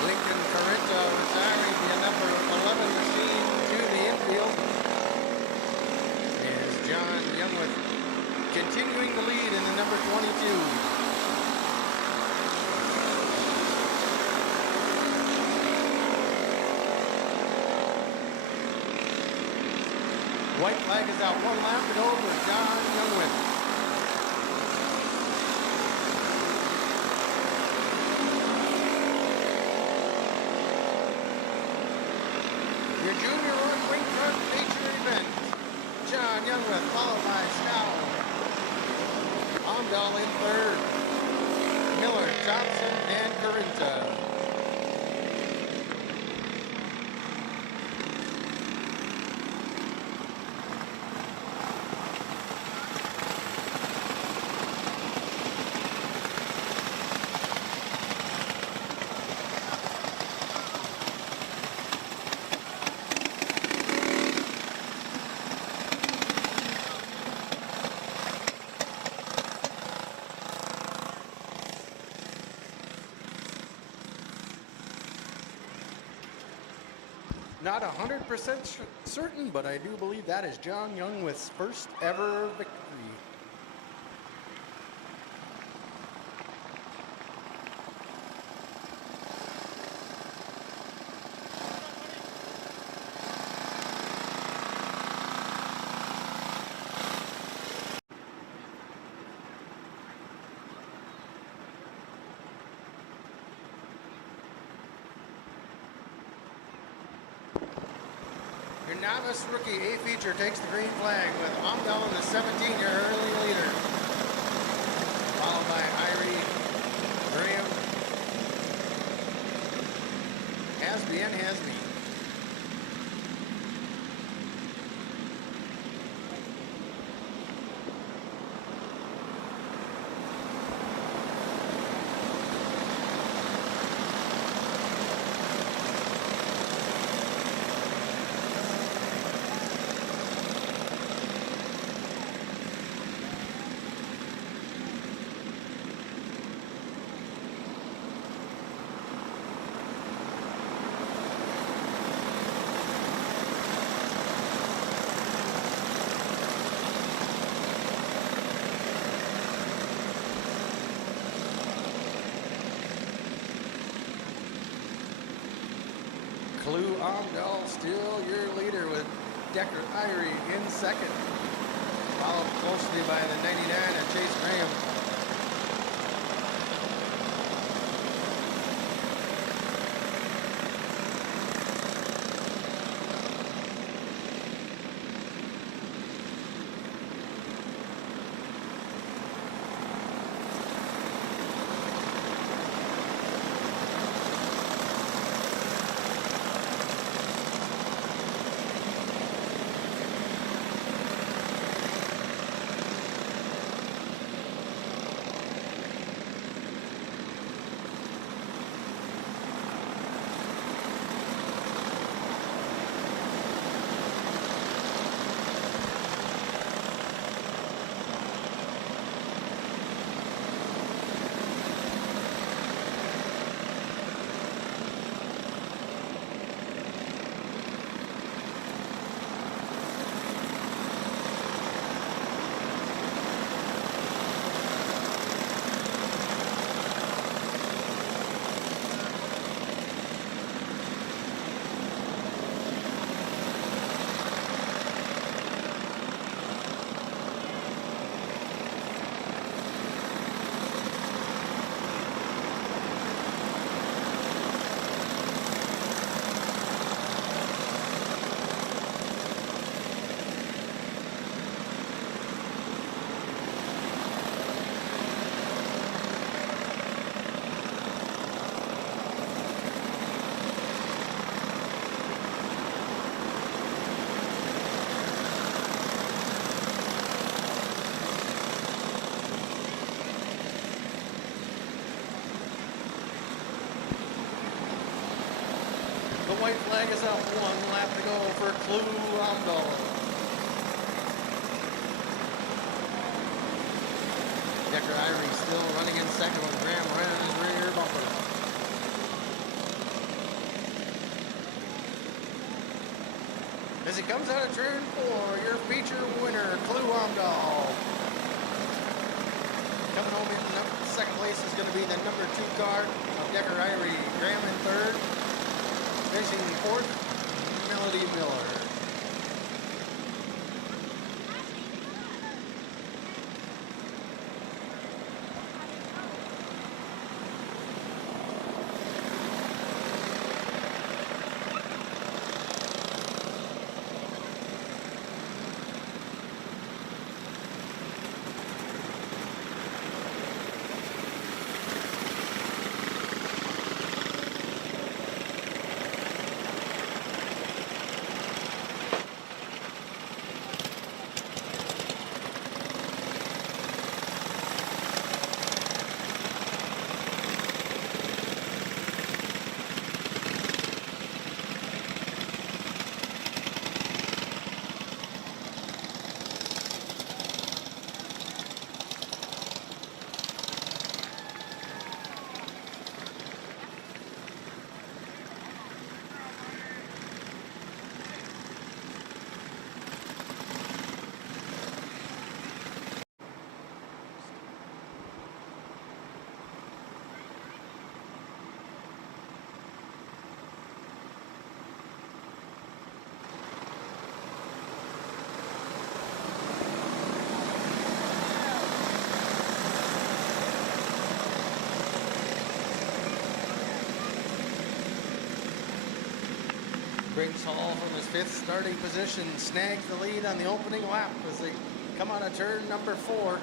Lincoln Corinto retiring the number 11 White flag is out. 1 lap to go for John Youngwith. Your junior wing front feature event. John Youngwith, followed by Scowl. Amdahl in third. Miller, Johnson, and Carinta. Not 100% certain, but I do believe that is John Youngwith's first ever victory. Your novice rookie A feature takes the green flag with Amdahl in the 17-year early leader, followed by Irie, Graham, Hasby, and Hasby. Clue Amdahl still your leader with Decker Irie in second, followed closely by the 99 and Chase Graham. The white flag is out. 1 lap to go for Clue Amdahl. Decker Irie still running in second with Graham right on his rear bumper. As he comes out of turn 4, your feature winner, Clue Amdahl. Coming home in second place is going to be the number 2 car of Decker Irie. Graham in third. Finishing fourth, Melody Miller. Briggs Hall from his 5th starting position snags the lead on the opening lap as they come out of turn number 4.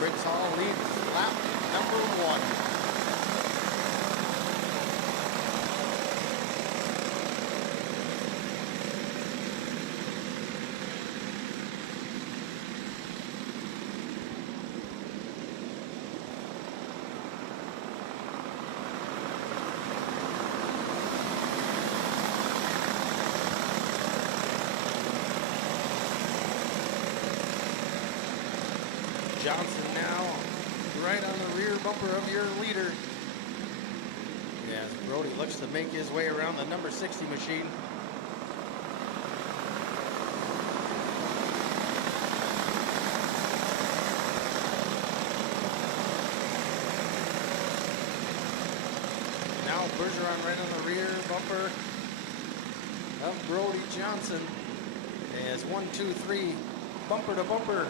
Briggs Hall leads lap number 1. Johnson now right on the rear bumper of your leader as Brody looks to make his way around the number 60 machine. Now Bergeron right on the rear bumper of Brody Johnson as 1, 2, 3 bumper to bumper.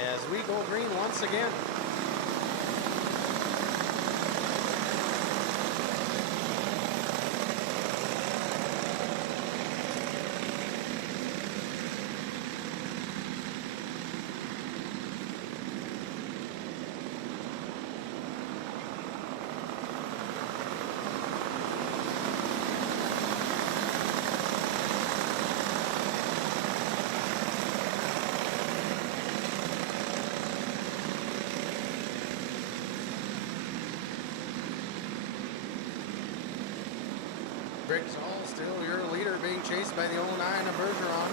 As we go green once again. Briggs Hall still your leader, being chased by the 09 of Bergeron.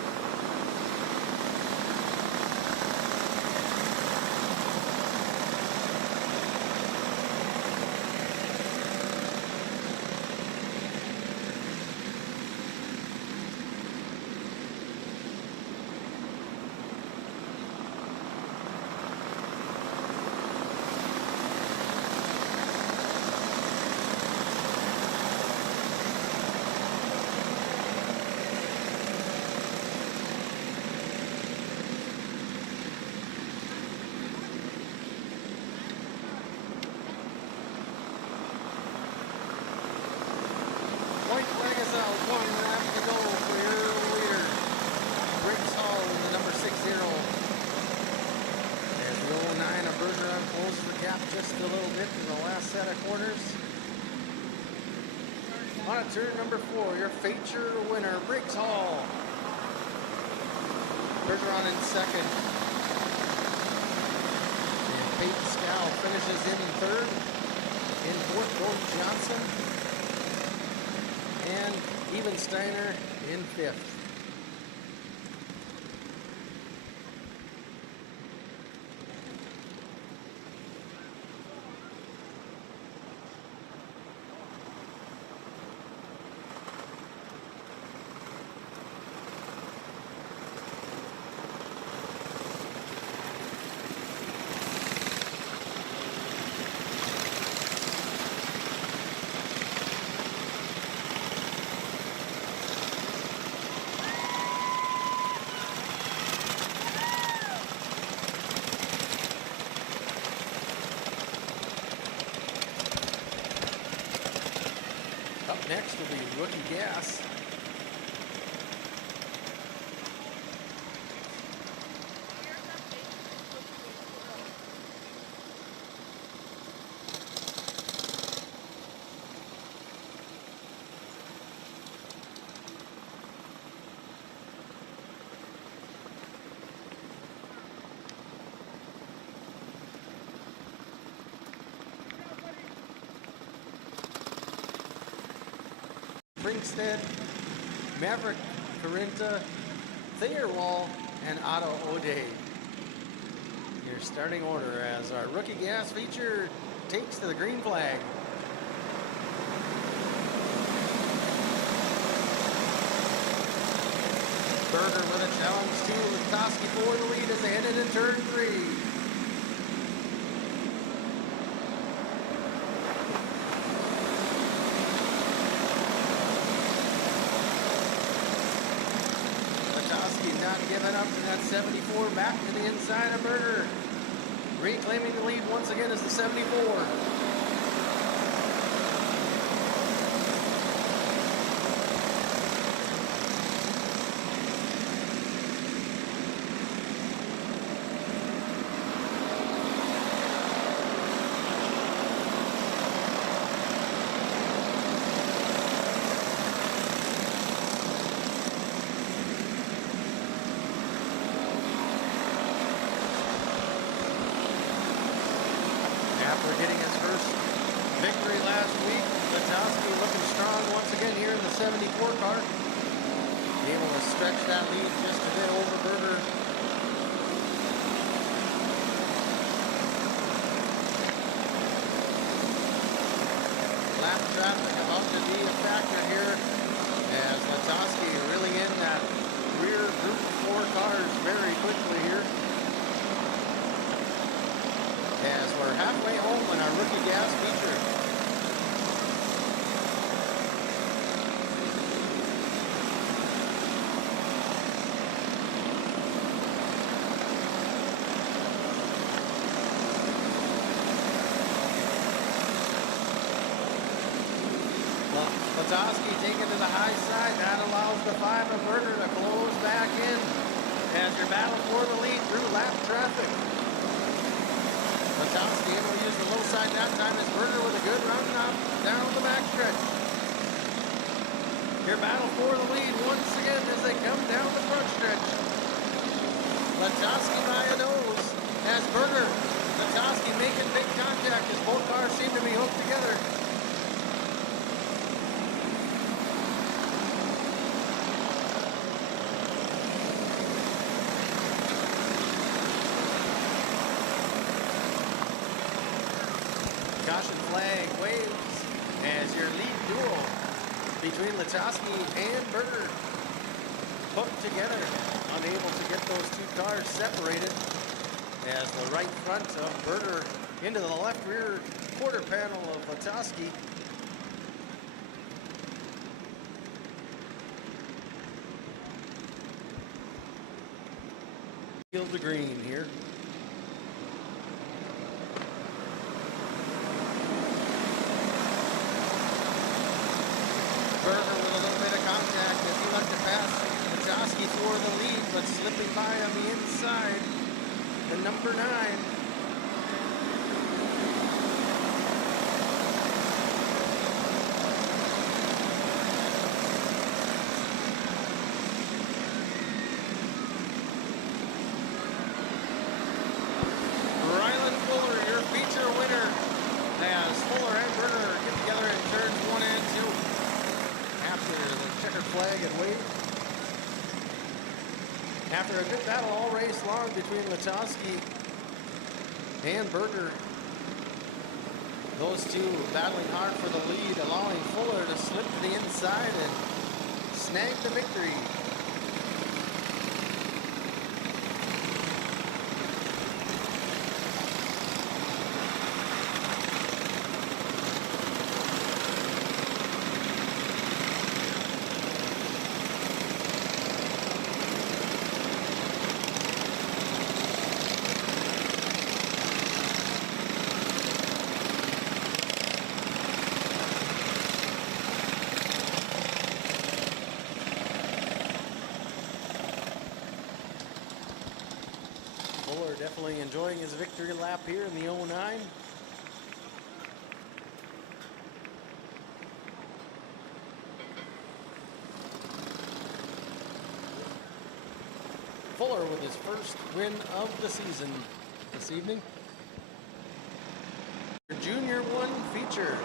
White flag is out, 1 lap to go for your leader, Briggs Hall in the number 60. As the 09 of Bergeron closes the gap just a little bit in the last set of corners. On to turn number 4, your feature winner, Briggs Hall. Bergeron in 2nd. And Peyton Scow finishes in 3rd. In 4th, Gordon Johnson. And Even Steiner in 5th. Up next will be Rookie Gas. Springstead, Maverick Carinta, Thayerwall, and Otto O'Day. your starting order as our rookie gas feature takes to the green flag. Berger with a challenge to Latoski for the lead as they head into turn 3. Latoski not giving up to that 74, back to the inside of Berger. Reclaiming the lead once again is the 74. After getting his first victory last week, Latoski looking strong once again here in the 74 car. Able to stretch that lead just a bit over Berger. Lap traffic about to be a factor here as Latoski really in that rear group 4 cars very quickly here. As we're halfway home in our rookie gas feature. Latoski taken to the high side. That allows the 5 of Berger to close back in as your battle for the lead through lap traffic. Latoski able to use the low side that time as Berger with a good run up down the backstretch. Your battle for the lead once again as they come down the front stretch. Latoski by a nose as Berger. Latoski making big contact as both cars seem to be hooked together. Caution flag waves as your lead duel between Latoski and Berger hooked together, unable to get those 2 cars separated as the right front of Berger into the left rear quarter panel of Latoski. Field to green here. Berger with a little bit of contact as he left to pass Latoski for the lead, but slipping by on the inside. The number 9. Ryland Fuller, your feature winner, as Fuller and Berger get together in turns 1 and 2. After the checkered flag had waved. After a good battle all race long between Latoski and Berger, those 2 battling hard for the lead, allowing Fuller to slip to the inside and snag the victory. Fuller definitely enjoying his victory lap here in the 09. Fuller with his first win of the season this evening. Junior 1 feature.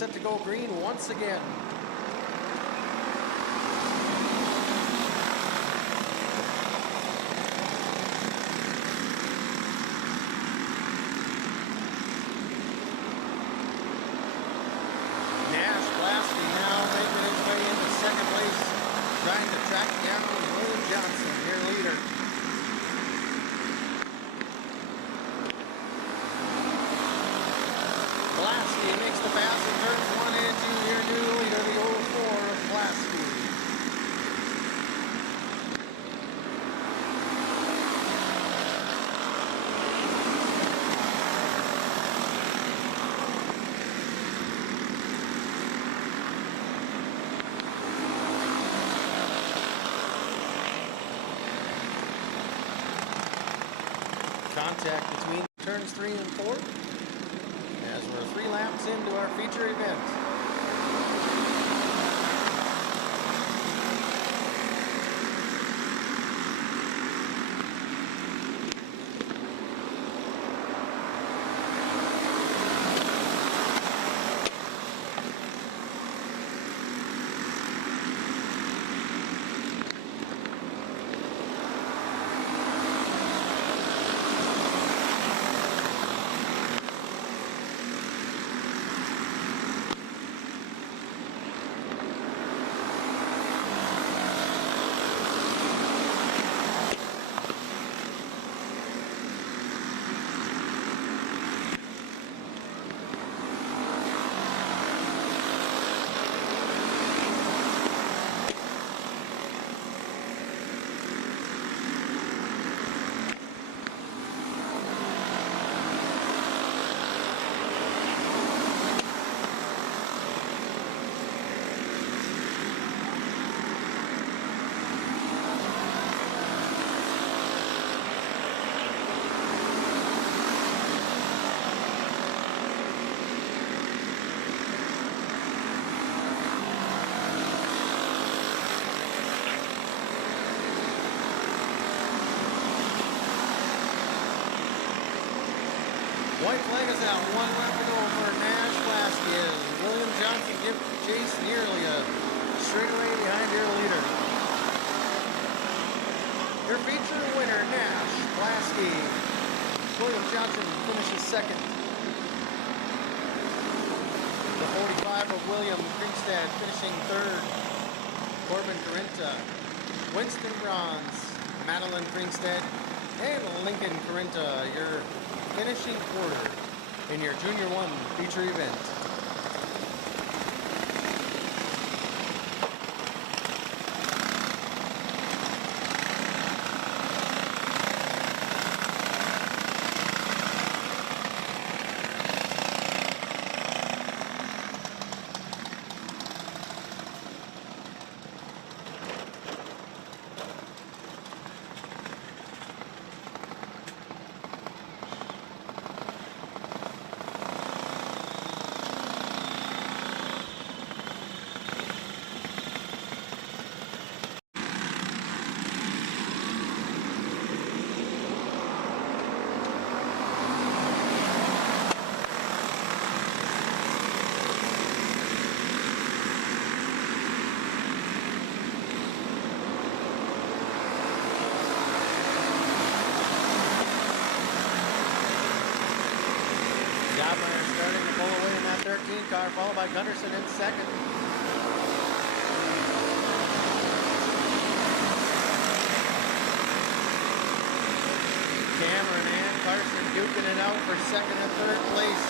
set to go green once again. Nash Blasky now making his way into second place, trying to track down William Johnson, your leader. Blasky makes the pass in turns 1 and 2, your new leader, the 04 of Blasky. Contact between turns 3 and 4 as we're 3 laps into our feature event. White flag is out. 1 lap to go for Nash Blasky as William Johnson gives chase nearly a straightaway behind your leader. Your feature winner, Nash Blasky. William Johnson finishes second. The 45 of William Kringstad finishing third. Corbin Carinta, Winston Bronze, Madeline Kringstad, and Lincoln Carinta, your finishing quarter in your Junior 1 feature event. Dobmeyer starting to pull away in that 13 car, followed by Gunderson in second. Cameron and Carson duking it out for second and third place.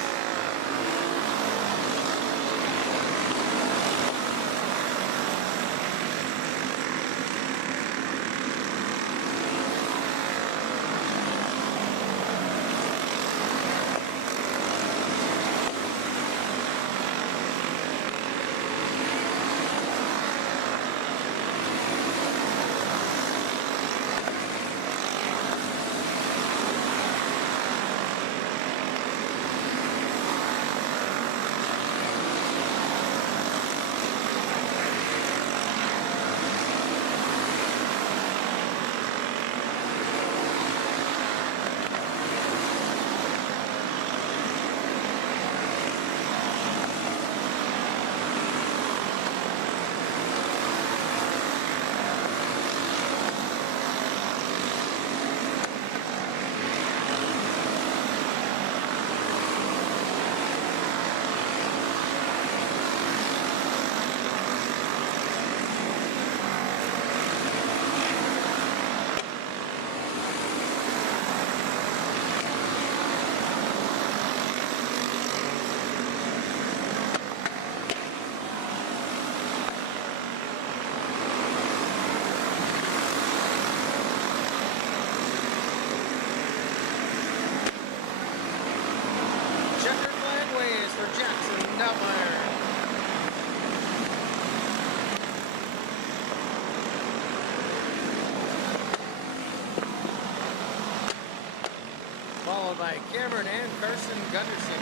by Cameron and Carson Gunderson.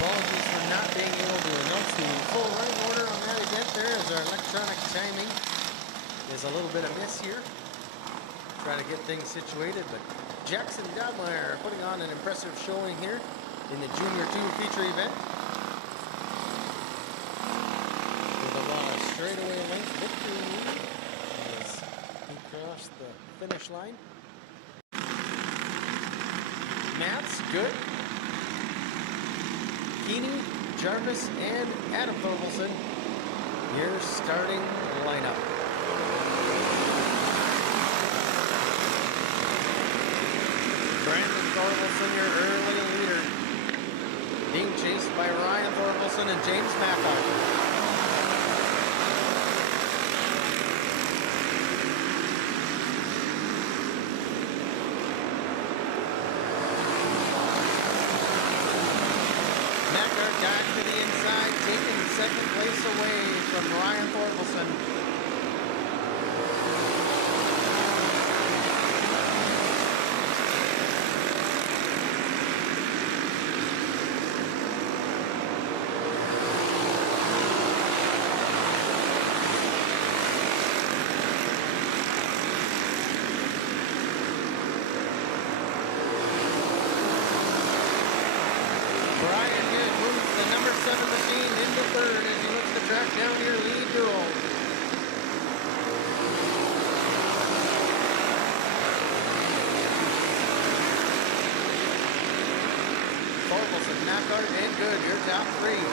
Apologies for not being able to announce the full running order on that event there, as our electronic timing is a little bit amiss here. Trying to get things situated, but Jackson Dodmeyer putting on an impressive showing here in the Junior 2 feature event. With a straightaway length victory as he crossed the finish line. Matt's good. Keeney, Jarvis, and Adam Thorvaldson, your starting lineup. Brandon Thorvaldson, your early leader, being chased by Ryan Thorvaldson and James Mackart. Back to the inside, taking second place away from Ryan Thorvaldson. Number 7 machine into third as he looks to track down your lead duel. Thorvaldson, Mackart, and Good, your top three.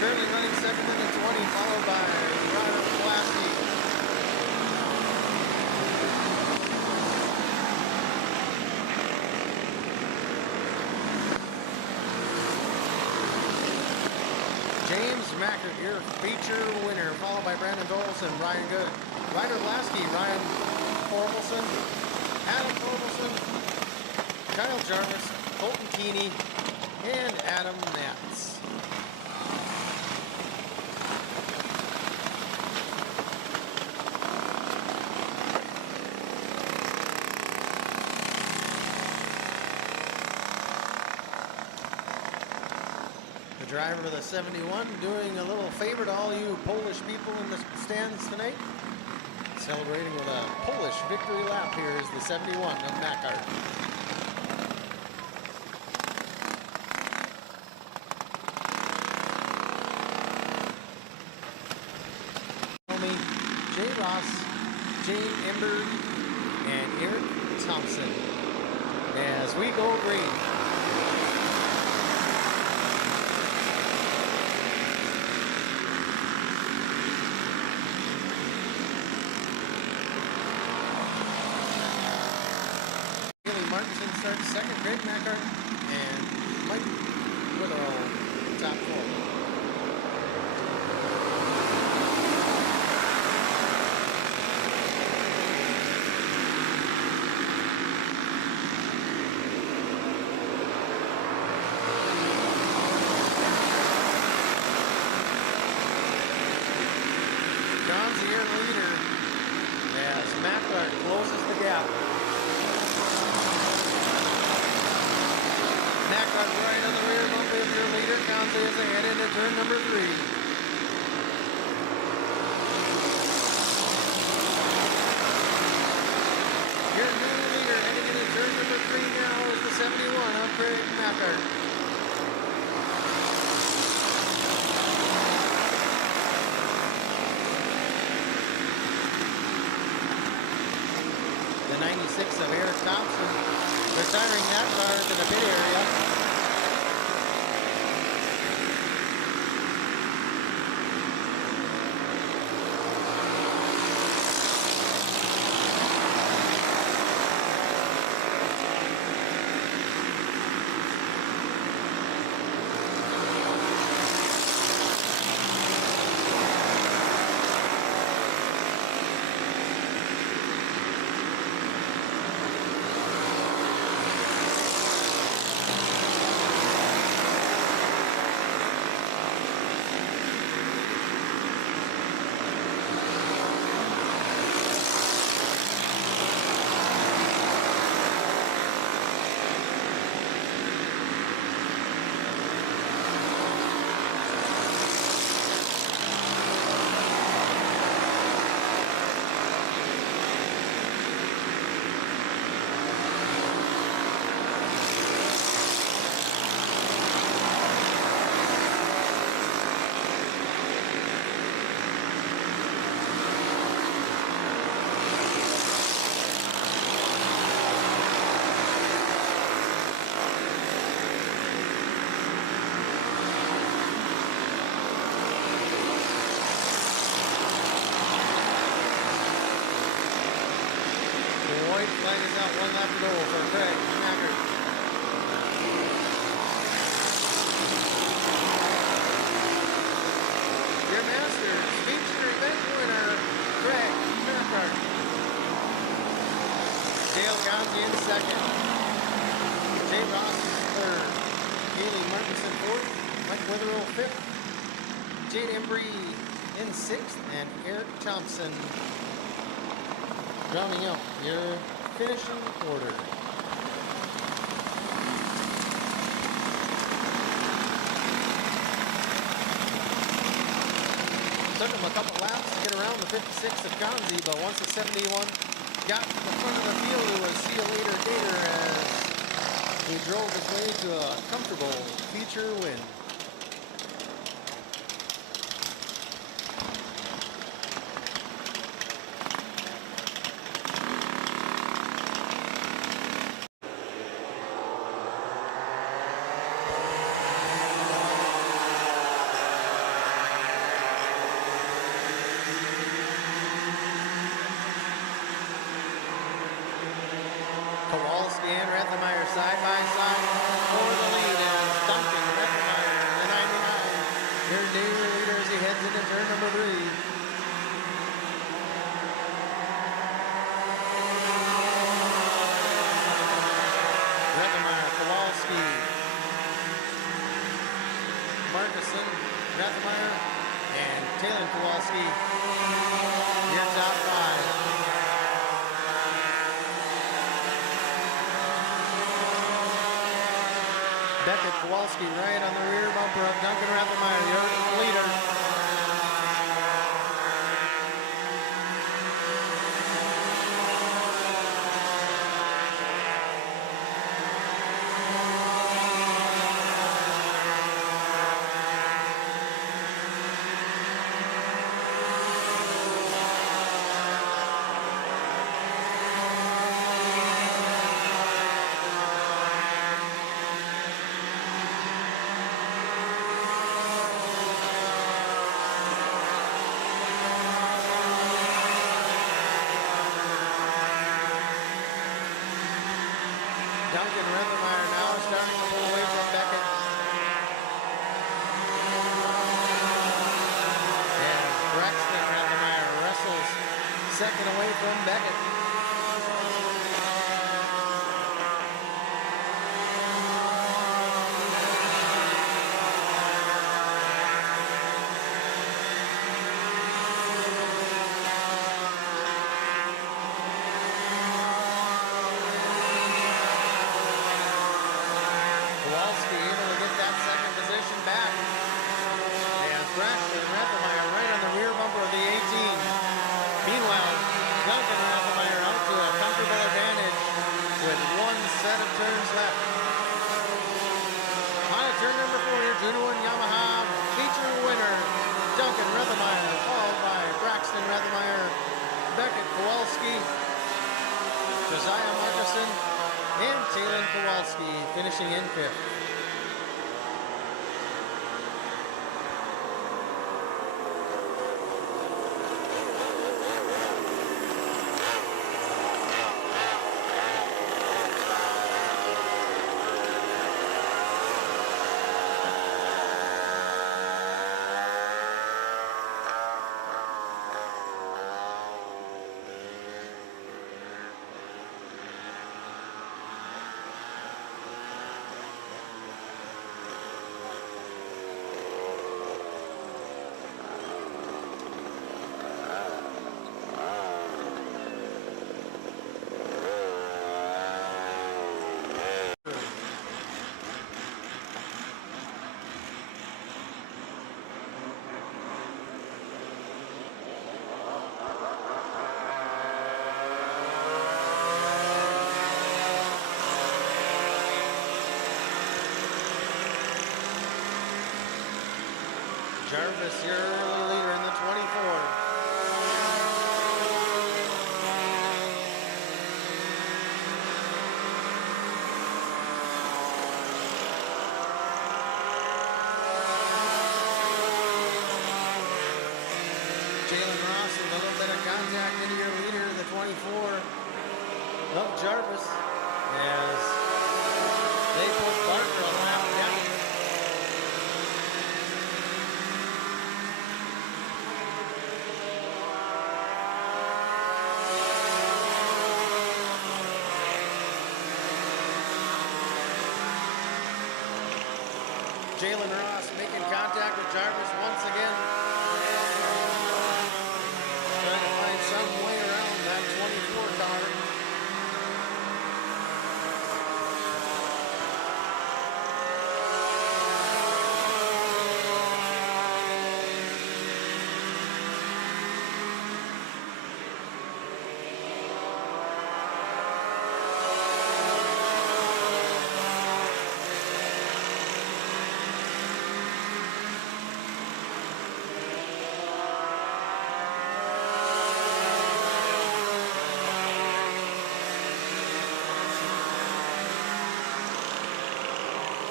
Currently running 2nd in the 20, followed by Ryder Pulaski. James Mackert, your feature winner, followed by Brandon Thorvaldson, Ryan Good, Ryder Pulaski, Ryan Thorvaldson, Adam Thorvaldson, Kyle Jarvis, Colton Keeney, and Adam Nats. The driver of the 71 doing a little favor to all you Polish people in the stands tonight. Celebrating with a Polish victory lap here is the 71 of Mackart. Jay Ross, Jane Emberg, and Eric Thompson as we go green. Martinson starts second, Greg Mackart, and Mike Witherall top 4. quickly as they head into turn number 3. Your new leader heading into turn number 3 now is the 71 of Craig Mackart. The 96 of Eric Thompson retiring that car to the pit area. Flag is out, 1 lap to go for Craig Mackart. Your Masters feature event winner, Craig Mackart. Dale Gonzi in second. Jay Ross third. Haley Martinson fourth. Mike Witherell fifth. Jade Embry in sixth. And Eric Thompson rounding out your finishing order. Took him a couple laps to get around the 56 of Gonzi, but once the 71 got to the front of the field, it was see you later Gator as he drove his way to a comfortable feature win. Kowalski and Rethenmeyer side by side for the lead as Duncan Rethenmeyer in the 99. Here's David leader as he heads into turn number 3. Rethenmeyer, Kowalski, Markuson, Rethenmeyer, and Taylor Kowalski. Your top 5. Beckett Kowalski right on the rear bumper of Duncan Rethenmeyer, your leader. Duncan Rethenmeyer now starting to pull away from Beckett. And Braxton Rethenmeyer wrestles second away from Beckett. Kowalski able to get that second position back. turns left. On to turn number 4 here, Juno and Yamaha feature winner, Duncan Rethemeyer, followed by Braxton Rethemeyer, Beckett Kowalski, Josiah Markison, and Taylor Kowalski finishing in 5th. Jarvis, your early leader in the 24. Jalen Ross with a little bit of contact into your leader, the 24 of Jarvis, as they put Barker a lap down. Jalen Ross making contact with Jarvis once again. Trying to find some way around that 24 car.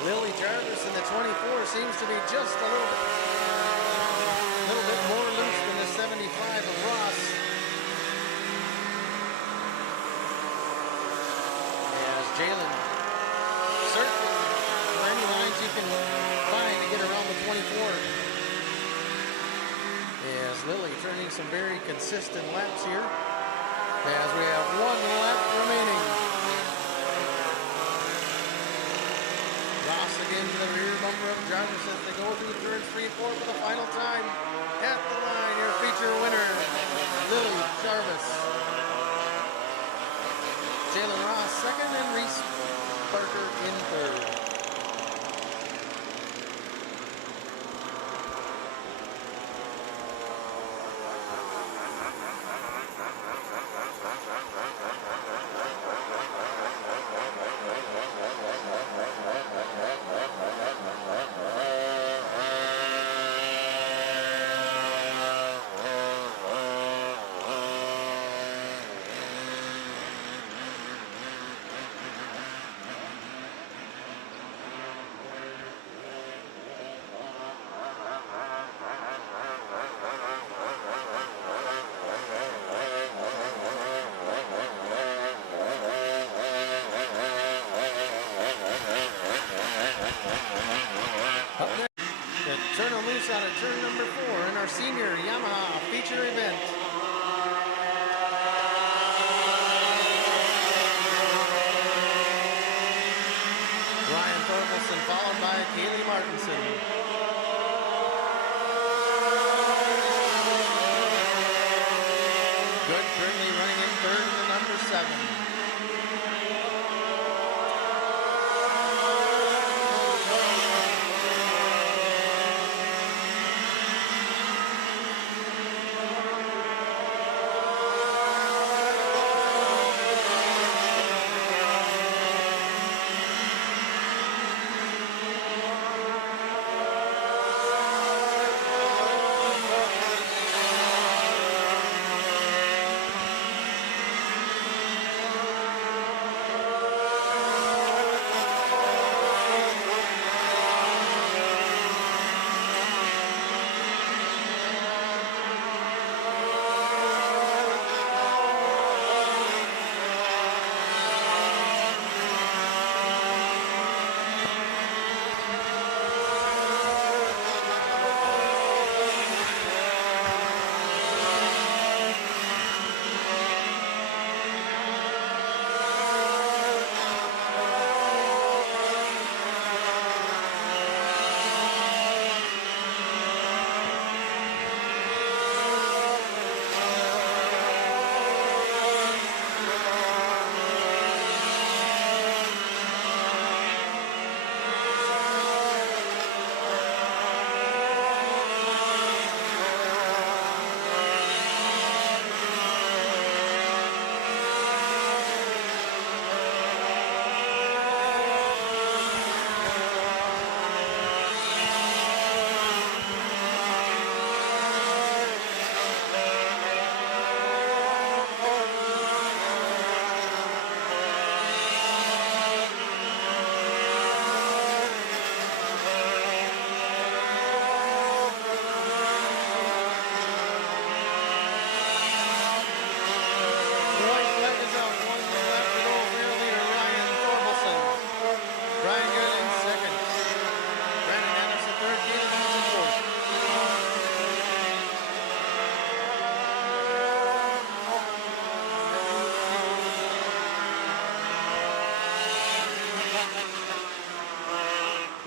Lily Jarvis in the 24 seems to be just a little bit more loose than the 75 of Ross. As Jalen searching for any lines you can find to get around the 24. As Lily turning some very consistent laps here. As we have 1 lap remaining. Ross again to the rear bumper of Jarvis as they go through turns 3 and 4 for the final time. At the line, your feature winner, Lily Jarvis. Jalen Ross second and Reese Parker in third. Turn on loose out of turn number 4 in our senior Yamaha feature event. Ryan Thorkelson followed by Kaylee Martinson. Good currently running in third to number 7.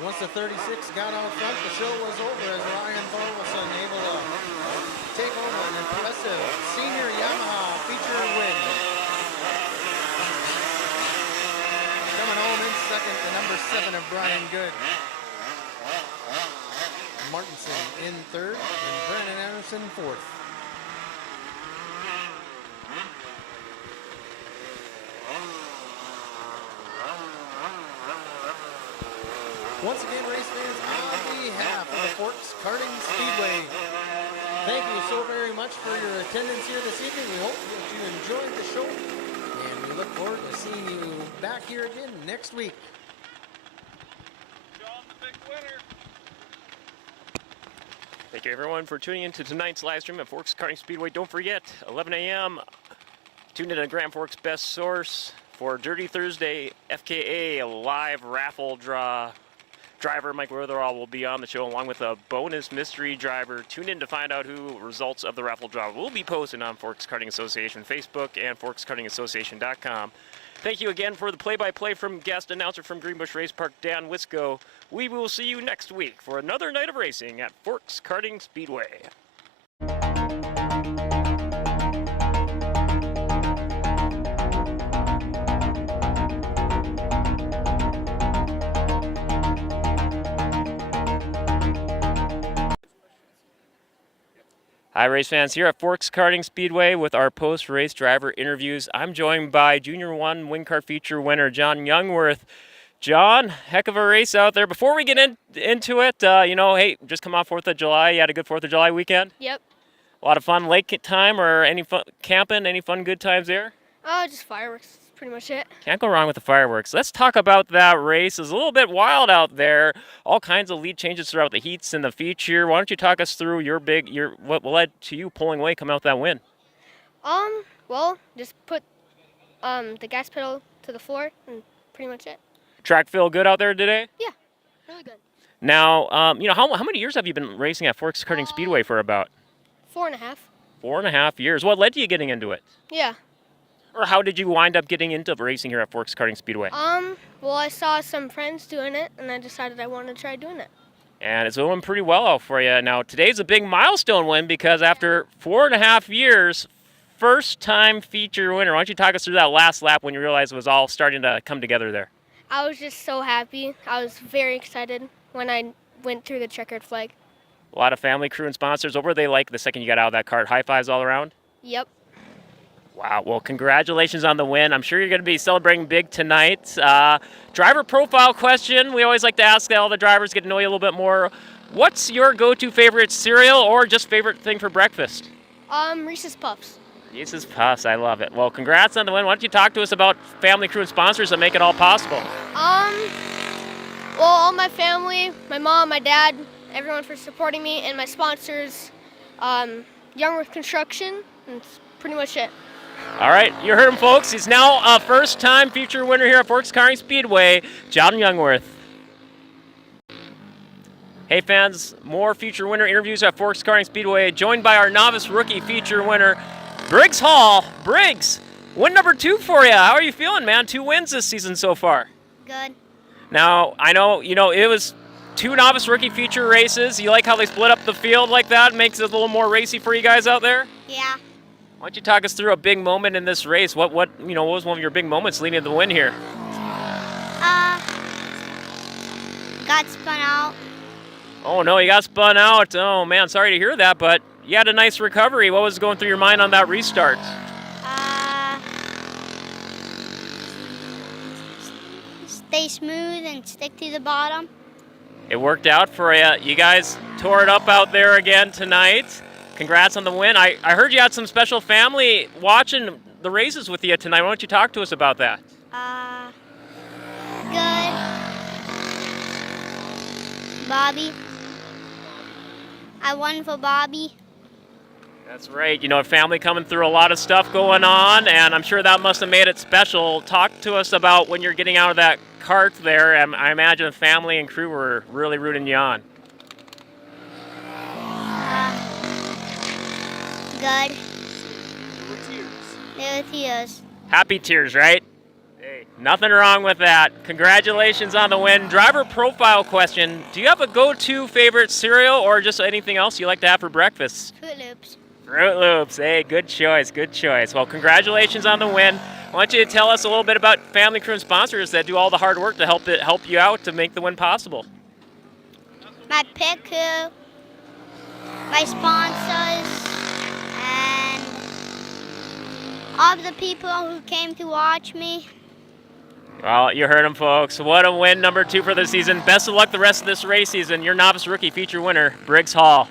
Once the 36 got out front, the show was over as Ryan Thorwaldson able to take over an impressive senior Yamaha feature win. Coming home in second, the number 7 of Brian Good. Martinson in third, and Brandon Anderson fourth. Once again, race fans, on behalf of the Forks Karting Speedway, thank you so very much for your attendance here this evening. We hope that you enjoyed the show, and we look forward to seeing you back here again next week. John, the big winner. Thank you, everyone, for tuning in to tonight's live stream at Forks Karting Speedway. Don't forget, 11 a.m., tune in to Grand Forks' best source for Dirty Thursday FKA, a live raffle draw. Driver Mike Rotherall will be on the show along with a bonus mystery driver. Tune in to find out who results of the raffle draw will be posted on Forks Karting Association Facebook and forkskartingassociation.com. Thank you again for the play-by-play from guest announcer from Greenbush Race Park, Dan Wisco. We will see you next week for another night of racing at Forks Karting Speedway. Hi, race fans, here at Forks Karting Speedway with our post-race driver interviews. I'm joined by Junior 1 Wing Kart feature winner John Youngworth. John, heck of a race out there. Before we get into it, hey, just come off 4th of July. You had a good 4th of July weekend? Yep. A lot of fun lake time or any fun camping? Any fun good times there? Just fireworks. That's pretty much it. Can't go wrong with the fireworks. Let's talk about that race. It's a little bit wild out there. All kinds of lead changes throughout the heats and the feature. Why don't you talk us through what led to you pulling away, coming out with that win? Well, just put the gas pedal to the floor and pretty much it. Track feel good out there today? Yeah, really good. Now, how many years have you been racing at Forks Karting Speedway for about? 4.5. 4.5 years. What led to you getting into it? Yeah. Or how did you wind up getting into racing here at Forks Karting Speedway? Well, I saw some friends doing it, and I decided I wanted to try doing it. And it's going pretty well out for you. Now, today's a big milestone win because after 4.5 years, first time feature winner. Why don't you talk us through that last lap when you realized it was all starting to come together there? I was just so happy. I was very excited when I went through the checkered flag. A lot of family, crew, and sponsors. What were they like the second you got out of that cart? High fives all around? Yep. Wow, well, congratulations on the win. I'm sure you're going to be celebrating big tonight. Driver profile question. We always like to ask all the drivers, get to know you a little bit more. What's your go-to favorite cereal or just favorite thing for breakfast? Reese's Puffs. Reese's Puffs, I love it. Well, congrats on the win. Why don't you talk to us about family, crew, and sponsors that make it all possible? Well, all my family, my mom, my dad, everyone for supporting me, and my sponsors, Youngworth Construction, and that's pretty much it. All right, you heard him, folks. He's now a first-time feature winner here at Forks Karting Speedway, John Youngworth. Hey, fans, more feature winner interviews at Forks Karting Speedway, joined by our novice rookie feature winner, Briggs Hall. Briggs, win number 2 for you. How are you feeling, man? 2 wins this season so far. Good. Now, I know, it was 2 novice rookie feature races. You like how they split up the field like that? Makes it a little more racy for you guys out there? Yeah. Why don't you talk us through a big moment in this race? What was one of your big moments leading to the win here? Got spun out. Oh no, you got spun out. Oh man, sorry to hear that, but you had a nice recovery. What was going through your mind on that restart? Stay smooth and stick to the bottom. It worked out for you. You guys tore it up out there again tonight. Congrats on the win. I heard you had some special family watching the races with you tonight. Why don't you talk to us about that? Good. Bobby. I won for Bobby. That's right. Family coming through a lot of stuff going on, and I'm sure that must have made it special. Talk to us about when you're getting out of that cart there. I imagine family and crew were really rooting you on. Good. There were tears. Happy tears, right? Hey, Nothing wrong with that. Congratulations on the win. Driver profile question. Do you have a go-to favorite cereal or just anything else you like to have for breakfast? Fruit Loops. Fruit Loops. Hey, good choice, good choice. Well, congratulations on the win. I want you to tell us a little bit about family, crew, and sponsors that do all the hard work to help you out to make the win possible. My pit crew, my sponsors, and all the people who came to watch me. Well, you heard them, folks. What a win, number 2 for the season. Best of luck the rest of this race season. Your novice rookie feature winner, Briggs Hall.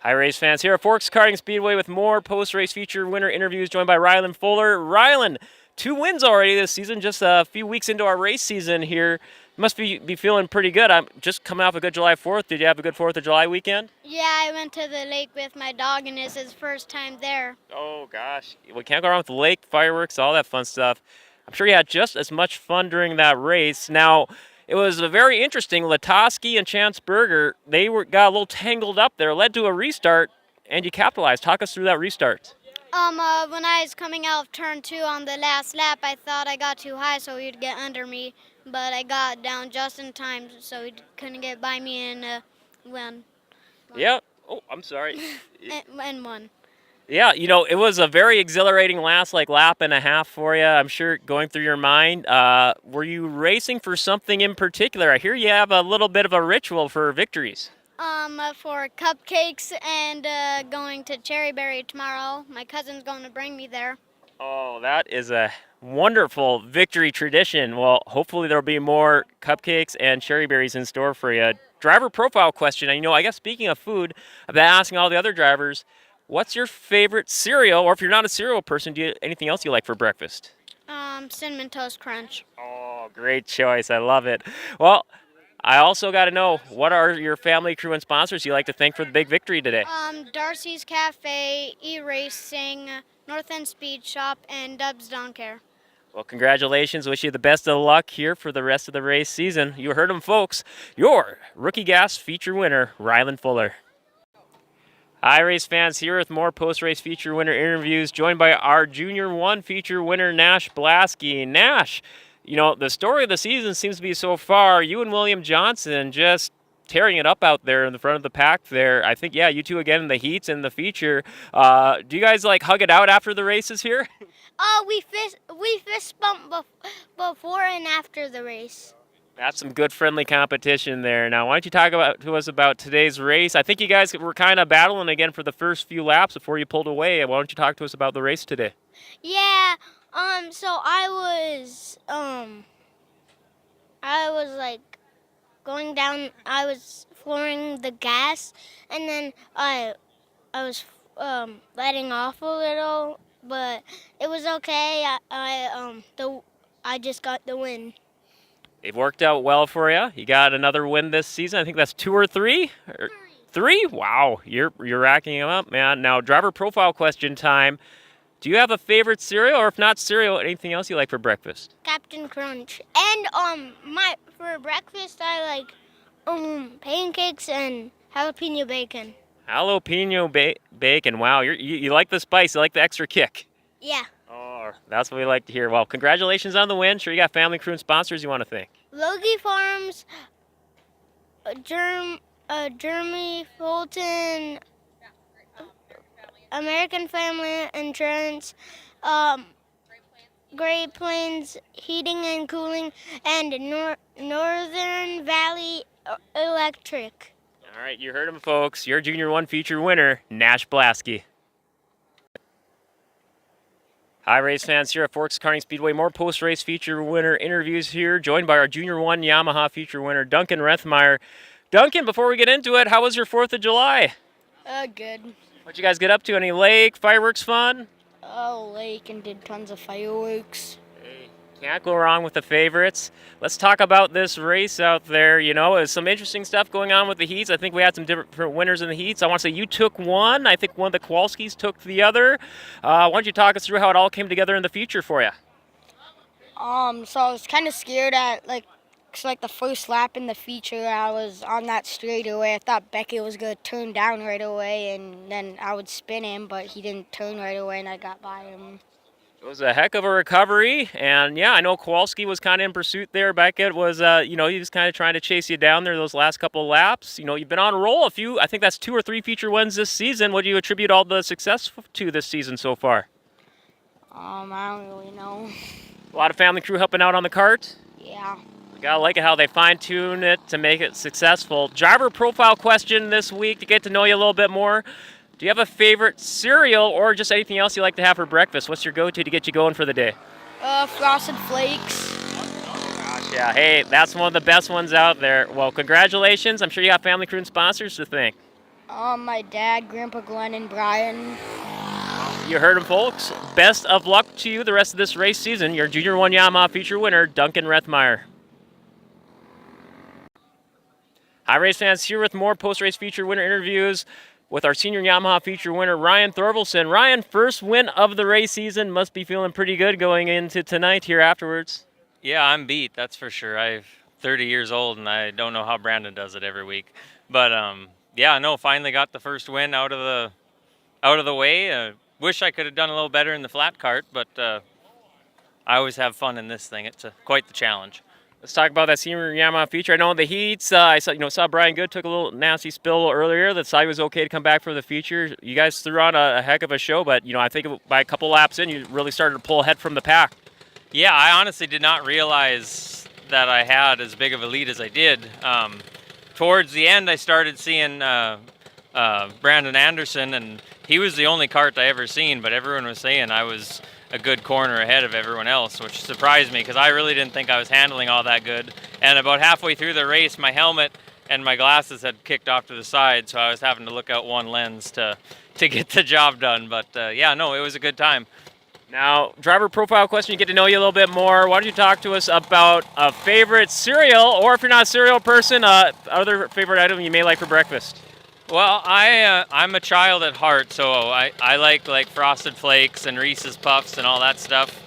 Hi, race fans. Here at Forks Karting Speedway with more post-race feature winner interviews, joined by Rylan Fuller. Rylan, 2 wins already this season, just a few weeks into our race season here. Must be feeling pretty good. I'm just coming off a good July 4th. Did you have a good 4th of July weekend? Yeah, I went to the lake with my dog, and it's his first time there. Oh, gosh. We can't go wrong with the lake, fireworks, all that fun stuff. I'm sure you had just as much fun during that race. Now, it was a very interesting. Latoski and Chance Berger, got a little tangled up there, led to a restart, and you capitalized. Talk us through that restart. When I was coming out of turn 2 on the last lap, I thought I got too high so he'd get under me, but I got down just in time so he couldn't get by me and won. Yeah. Oh, I'm sorry. and won. Yeah, it was a very exhilarating last lap and a half for you. I'm sure going through your mind. Were you racing for something in particular? I hear you have a little bit of a ritual for victories. For cupcakes and going to Cherryberry tomorrow. My cousin's going to bring me there. Oh, that is a wonderful victory tradition. Well, hopefully there'll be more cupcakes and cherry berries in store for you. Driver profile question. I guess speaking of food, I've been asking all the other drivers, what's your favorite cereal? Or if you're not a cereal person, anything else you like for breakfast? Cinnamon Toast Crunch. Oh, great choice. I love it. Well, I also got to know, what are your family, crew, and sponsors you like to thank for the big victory today? Darcy's Cafe, E-Racing, North End Speed Shop, and Dubs Don't Care. Well, congratulations. Wish you the best of luck here for the rest of the race season. You heard them, folks. Your Rookie Gas feature winner, Rylan Fuller. Hi, race fans. Here with more post-race feature winner interviews, joined by our Junior 1 feature winner, Nash Blasky. Nash, the story of the season seems to be so far, you and William Johnson just tearing it up out there in the front of the pack there. I think, yeah, you two again in the heats and the feature. Do you guys hug it out after the races here? We fist bump before and after the race. That's some good friendly competition there. Now, why don't you talk to us about today's race? I think you guys were kind of battling again for the first few laps before you pulled away. Why don't you talk to us about the race today? Yeah. So I was going down. I was flooring the gas, and then I was letting off a little, but it was okay. I just got the win. It worked out well for you. You got another win this season. I think that's 2 or 3? Three? Wow, you're racking them up, man. Now, driver profile question time. Do you have a favorite cereal, or if not cereal, anything else you like for breakfast? Captain Crunch. And for breakfast I like pancakes and jalapeno bacon. Jalapeno bacon. Wow, you like the spice. You like the extra kick. Yeah. Oh, that's what we like to hear. Well, congratulations on the win. Sure, you got family, crew, and sponsors you want to thank. Logie Farms, Jeremy Fulton, American Family Insurance, Great Plains Heating and Cooling, and Northern Valley Electric. All right, you heard him, folks. Your Junior 1 feature winner, Nash Blasky. Hi, race fans. Here at Forks Karting Speedway. More post-race feature winner interviews here, joined by our Junior 1 Yamaha feature winner, Duncan Rethmeyer. Duncan, before we get into it, how was your 4th of July? Good. What'd you guys get up to? Any lake, fireworks fun? Lake and did tons of fireworks. Hey, can't go wrong with the favorites. Let's talk about this race out there. There's some interesting stuff going on with the heats. I think we had some different winners in the heats. I want to say you took one. I think one of the Kowalskis took the other. Why don't you talk us through how it all came together in the future for you? So I was kind of scared at the first lap in the feature. I was on that straightaway. I thought Beckett was gonna turn down right away, and then I would spin him, but he didn't turn right away, and I got by him. It was a heck of a recovery, and yeah, I know Kowalski was kind of in pursuit there. Beckett was, he was kind of trying to chase you down there those last couple of laps. You've been on a roll. I think that's 2 or 3 feature wins this season. What do you attribute all the success to this season so far? I don't really know. A lot of family crew helping out on the cart. Yeah. Gotta like it how they fine-tune it to make it successful. Driver profile question this week to get to know you a little bit more. Do you have a favorite cereal or just anything else you like to have for breakfast? What's your go-to to get you going for the day? Frosted Flakes. Gosh, yeah. Hey, that's one of the best ones out there. Well, congratulations. I'm sure you got family crew and sponsors to thank. My dad, Grandpa Glenn, and Brian. You heard them, folks. Best of luck to you the rest of this race season. Your Junior 1 Yamaha feature winner, Duncan Rethmeyer. Hi, race fans. Here with more post-race feature winner interviews with our senior Yamaha feature winner, Ryan Thorvaldsen. Ryan, first win of the race season. Must be feeling pretty good going into tonight here afterwards. Yeah, I'm beat, that's for sure. I'm 30 years old, and I don't know how Brandon does it every week. But, yeah, no, finally got the first win out of the way. Wish I could have done a little better in the flat cart, but I always have fun in this thing. It's quite the challenge. Let's talk about that senior Yamaha feature. I know in the heats, I saw Brian Good took a little nasty spill earlier. That saw he was okay to come back for the feature. You guys threw on a heck of a show, but I think by a couple laps in, you really started to pull ahead from the pack. Yeah, I honestly did not realize that I had as big of a lead as I did. Towards the end, I started seeing Brandon Anderson, and he was the only kart I ever seen, but everyone was saying I was a good corner ahead of everyone else, which surprised me because I really didn't think I was handling all that good. And about halfway through the race, my helmet and my glasses had kicked off to the side, so I was having to look out one lens to get the job done. But yeah, no, it was a good time. Now, driver profile question, you get to know you a little bit more. Why don't you talk to us about a favorite cereal, or if you're not a cereal person, other favorite item you may like for breakfast? Well, I'm a child at heart, so I like Frosted Flakes and Reese's Puffs and all that stuff,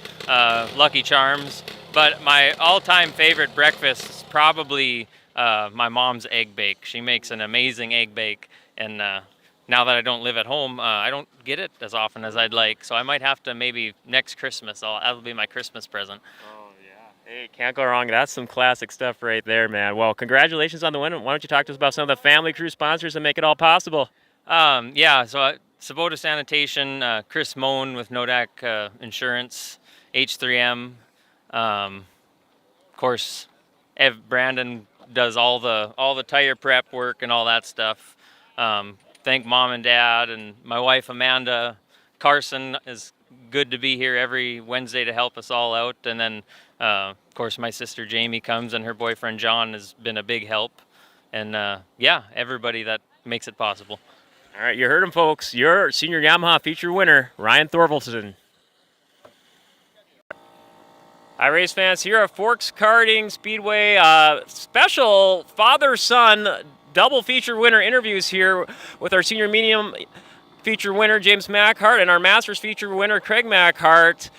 Lucky Charms. But my all-time favorite breakfast is probably my mom's egg bake. She makes an amazing egg bake, and now that I don't live at home, I don't get it as often as I'd like. So I might have to maybe next Christmas. That'll be my Christmas present. Hey, can't go wrong. That's some classic stuff right there, man. Well, congratulations on the win. Why don't you talk to us about some of the family crew sponsors that make it all possible? Yeah, so Sabota Sanitation, Chris Moan with Nodak Insurance, H3M. Of course, Brandon does all the tire prep work and all that stuff. Thank Mom and Dad, and my wife Amanda. Carson is good to be here every Wednesday to help us all out, and then of course my sister Jamie comes, and her boyfriend John has been a big help, and yeah, everybody that makes it possible. All right, you heard him, folks. Your senior Yamaha feature winner, Ryan Thorvaldsen. Hi, race fans. Here at Forks Karting Speedway, special father-son double feature winner interviews here with our senior medium feature winner, James Mackhart, and our Masters feature winner, Craig Mackhart.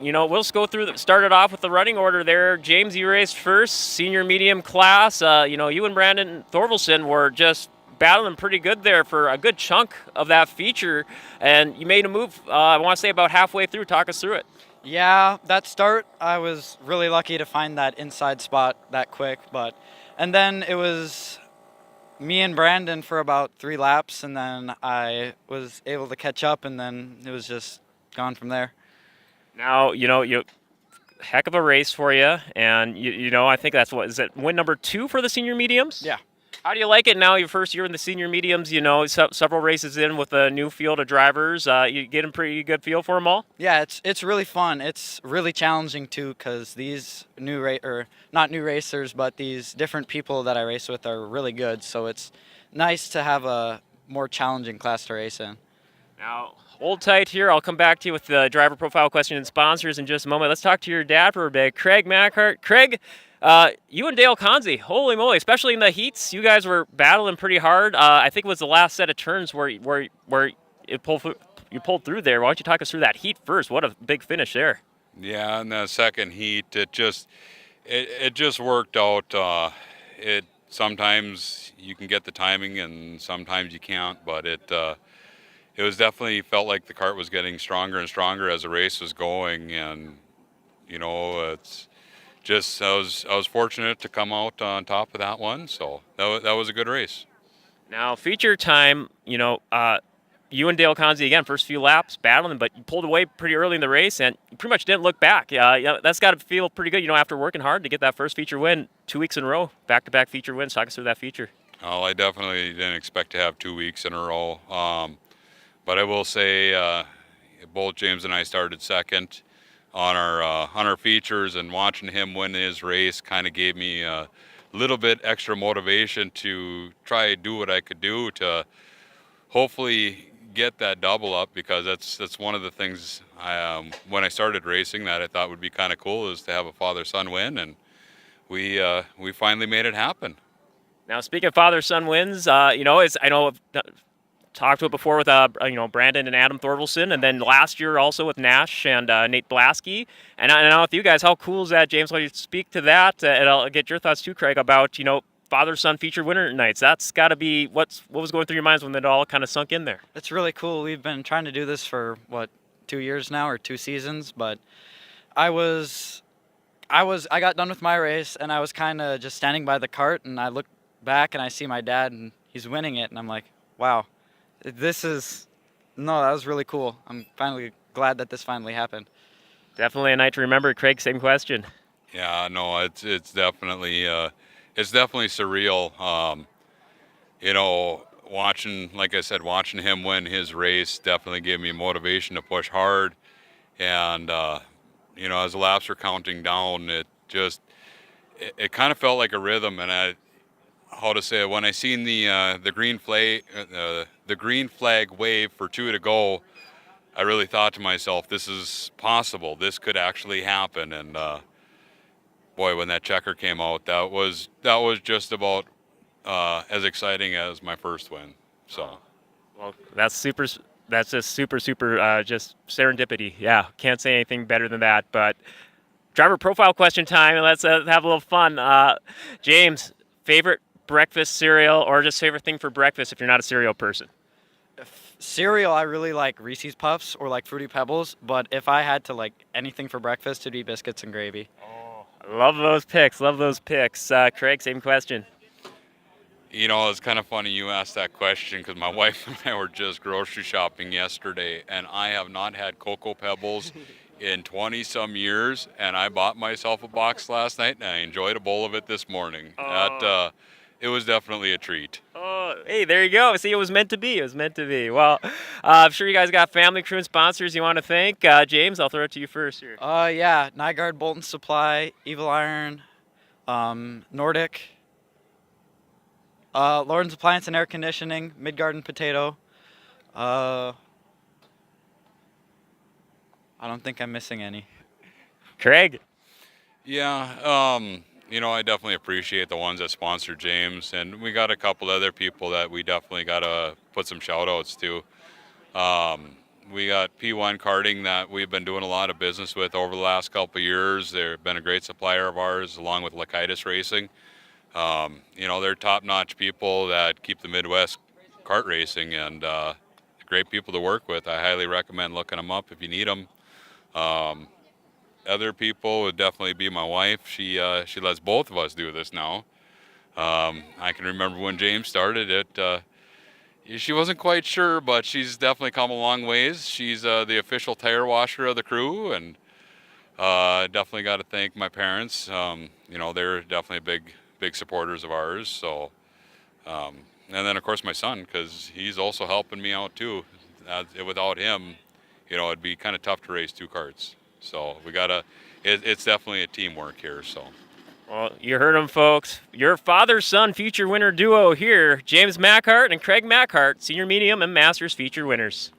We'll just go through, started off with the running order there. James, you raced first, senior medium class. You and Brandon Thorvaldsen were just battling pretty good there for a good chunk of that feature, and you made a move, I want to say about halfway through. Talk us through it. Yeah, that start, I was really lucky to find that inside spot that quick, and then it was me and Brandon for about 3 laps, and then I was able to catch up, and then it was just gone from there. Now, heck of a race for you, and I think that's is it win number 2 for the senior mediums? Yeah. How do you like it now? Your first year in the senior mediums, several races in with a new field of drivers. You get a pretty good feel for them all? Yeah, it's really fun. It's really challenging too, because these not new racers, but these different people that I race with are really good. So it's nice to have a more challenging class to race in. Now, hold tight here. I'll come back to you with the driver profile question and sponsors in just a moment. Let's talk to your dad for a bit, Craig Mackhart. Craig, you and Dale Conzi, holy moly, especially in the heats, you guys were battling pretty hard. I think it was the last set of turns where you pulled through there. Why don't you talk us through that heat first? What a big finish there. Yeah, in the second heat, it just worked out. Sometimes you can get the timing and sometimes you can't, but it was definitely felt like the kart was getting stronger and stronger as the race was going, and it's just I was fortunate to come out on top of that one, so that was a good race. Now, feature time, you and Dale Conzi, again, first few laps battling, but you pulled away pretty early in the race and you pretty much didn't look back. That's got to feel pretty good, after working hard to get that first feature win 2 weeks in a row, back-to-back feature wins. Talk us through that feature. Oh, I definitely didn't expect to have 2 weeks in a row. But I will say both James and I started second on our features, and watching him win his race kind of gave me a little bit extra motivation to try do what I could do to hopefully get that double up, because that's one of the things when I started racing that I thought would be kind of cool, is to have a father-son win, and we finally made it happen. Now, speaking of father-son wins, I know I've talked to it before with Brandon and Adam Thorvaldson, and then last year also with Nash and Nate Blasky. And I know with you guys, how cool is that, James? Why don't you speak to that, and I'll get your thoughts too, Craig, about father-son feature winner nights. That's got to be what was going through your minds when it all kind of sunk in there. It's really cool. We've been trying to do this for 2 years now, or 2 seasons, but I got done with my race and I was kind of just standing by the cart, and I looked back and I see my dad and he's winning it, and I'm like, wow, that was really cool. I'm finally glad that this finally happened. Definitely a night to remember. Craig, same question. Yeah, no, it's definitely surreal. Watching him win his race definitely gave me motivation to push hard. And as the laps were counting down, it kind of felt like a rhythm. And when I seen the green flag wave for 2 to go, I really thought to myself, this is possible. This could actually happen. And boy, when that checker came out, that was just about as exciting as my first win. So, well, that's super. That's just super, just serendipity. Yeah, can't say anything better than that. But driver profile question time, and let's have a little fun. James, favorite breakfast cereal, or just favorite thing for breakfast if you're not a cereal person? Cereal, I really like Reese's Puffs or like Fruity Pebbles, but if I had to like anything for breakfast, it'd be biscuits and gravy. Oh, love those picks. Craig, same question. It's kind of funny you asked that question, because my wife and I were just grocery shopping yesterday, and I have not had Cocoa Pebbles in 20-some years, and I bought myself a box last night, and I enjoyed a bowl of it this morning. It was definitely a treat. Oh, hey, there you go. See, it was meant to be. Well, I'm sure you guys got family, crew, and sponsors you want to thank. James, I'll throw it to you first here. Yeah, Nygaard Bolton Supply, Evil Iron, Nordic, Lauren's Appliance and Air Conditioning, Midgarden Potato. I don't think I'm missing any. Craig? Yeah, I definitely appreciate the ones that sponsor James, and we got a couple other people that we definitely got to put some shout-outs to. We got P1 Karting that we've been doing a lot of business with over the last couple of years. They've been a great supplier of ours, along with Lakaitis Racing. They're top-notch people that keep the Midwest kart racing, and great people to work with. I highly recommend looking them up if you need them. Other people would definitely be my wife. She lets both of us do this now. I can remember when James started it. She wasn't quite sure, but she's definitely come a long ways. She's the official tire washer of the crew, and definitely got to thank my parents. They're definitely big supporters of ours. So, and then of course my son, because he's also helping me out too. Without him, it'd be kind of tough to race 2 karts. So it's definitely a teamwork here. So, well, you heard them, folks. Your father-son feature winner duo here, James Mackhart and Craig Mackhart, senior medium and masters feature winners.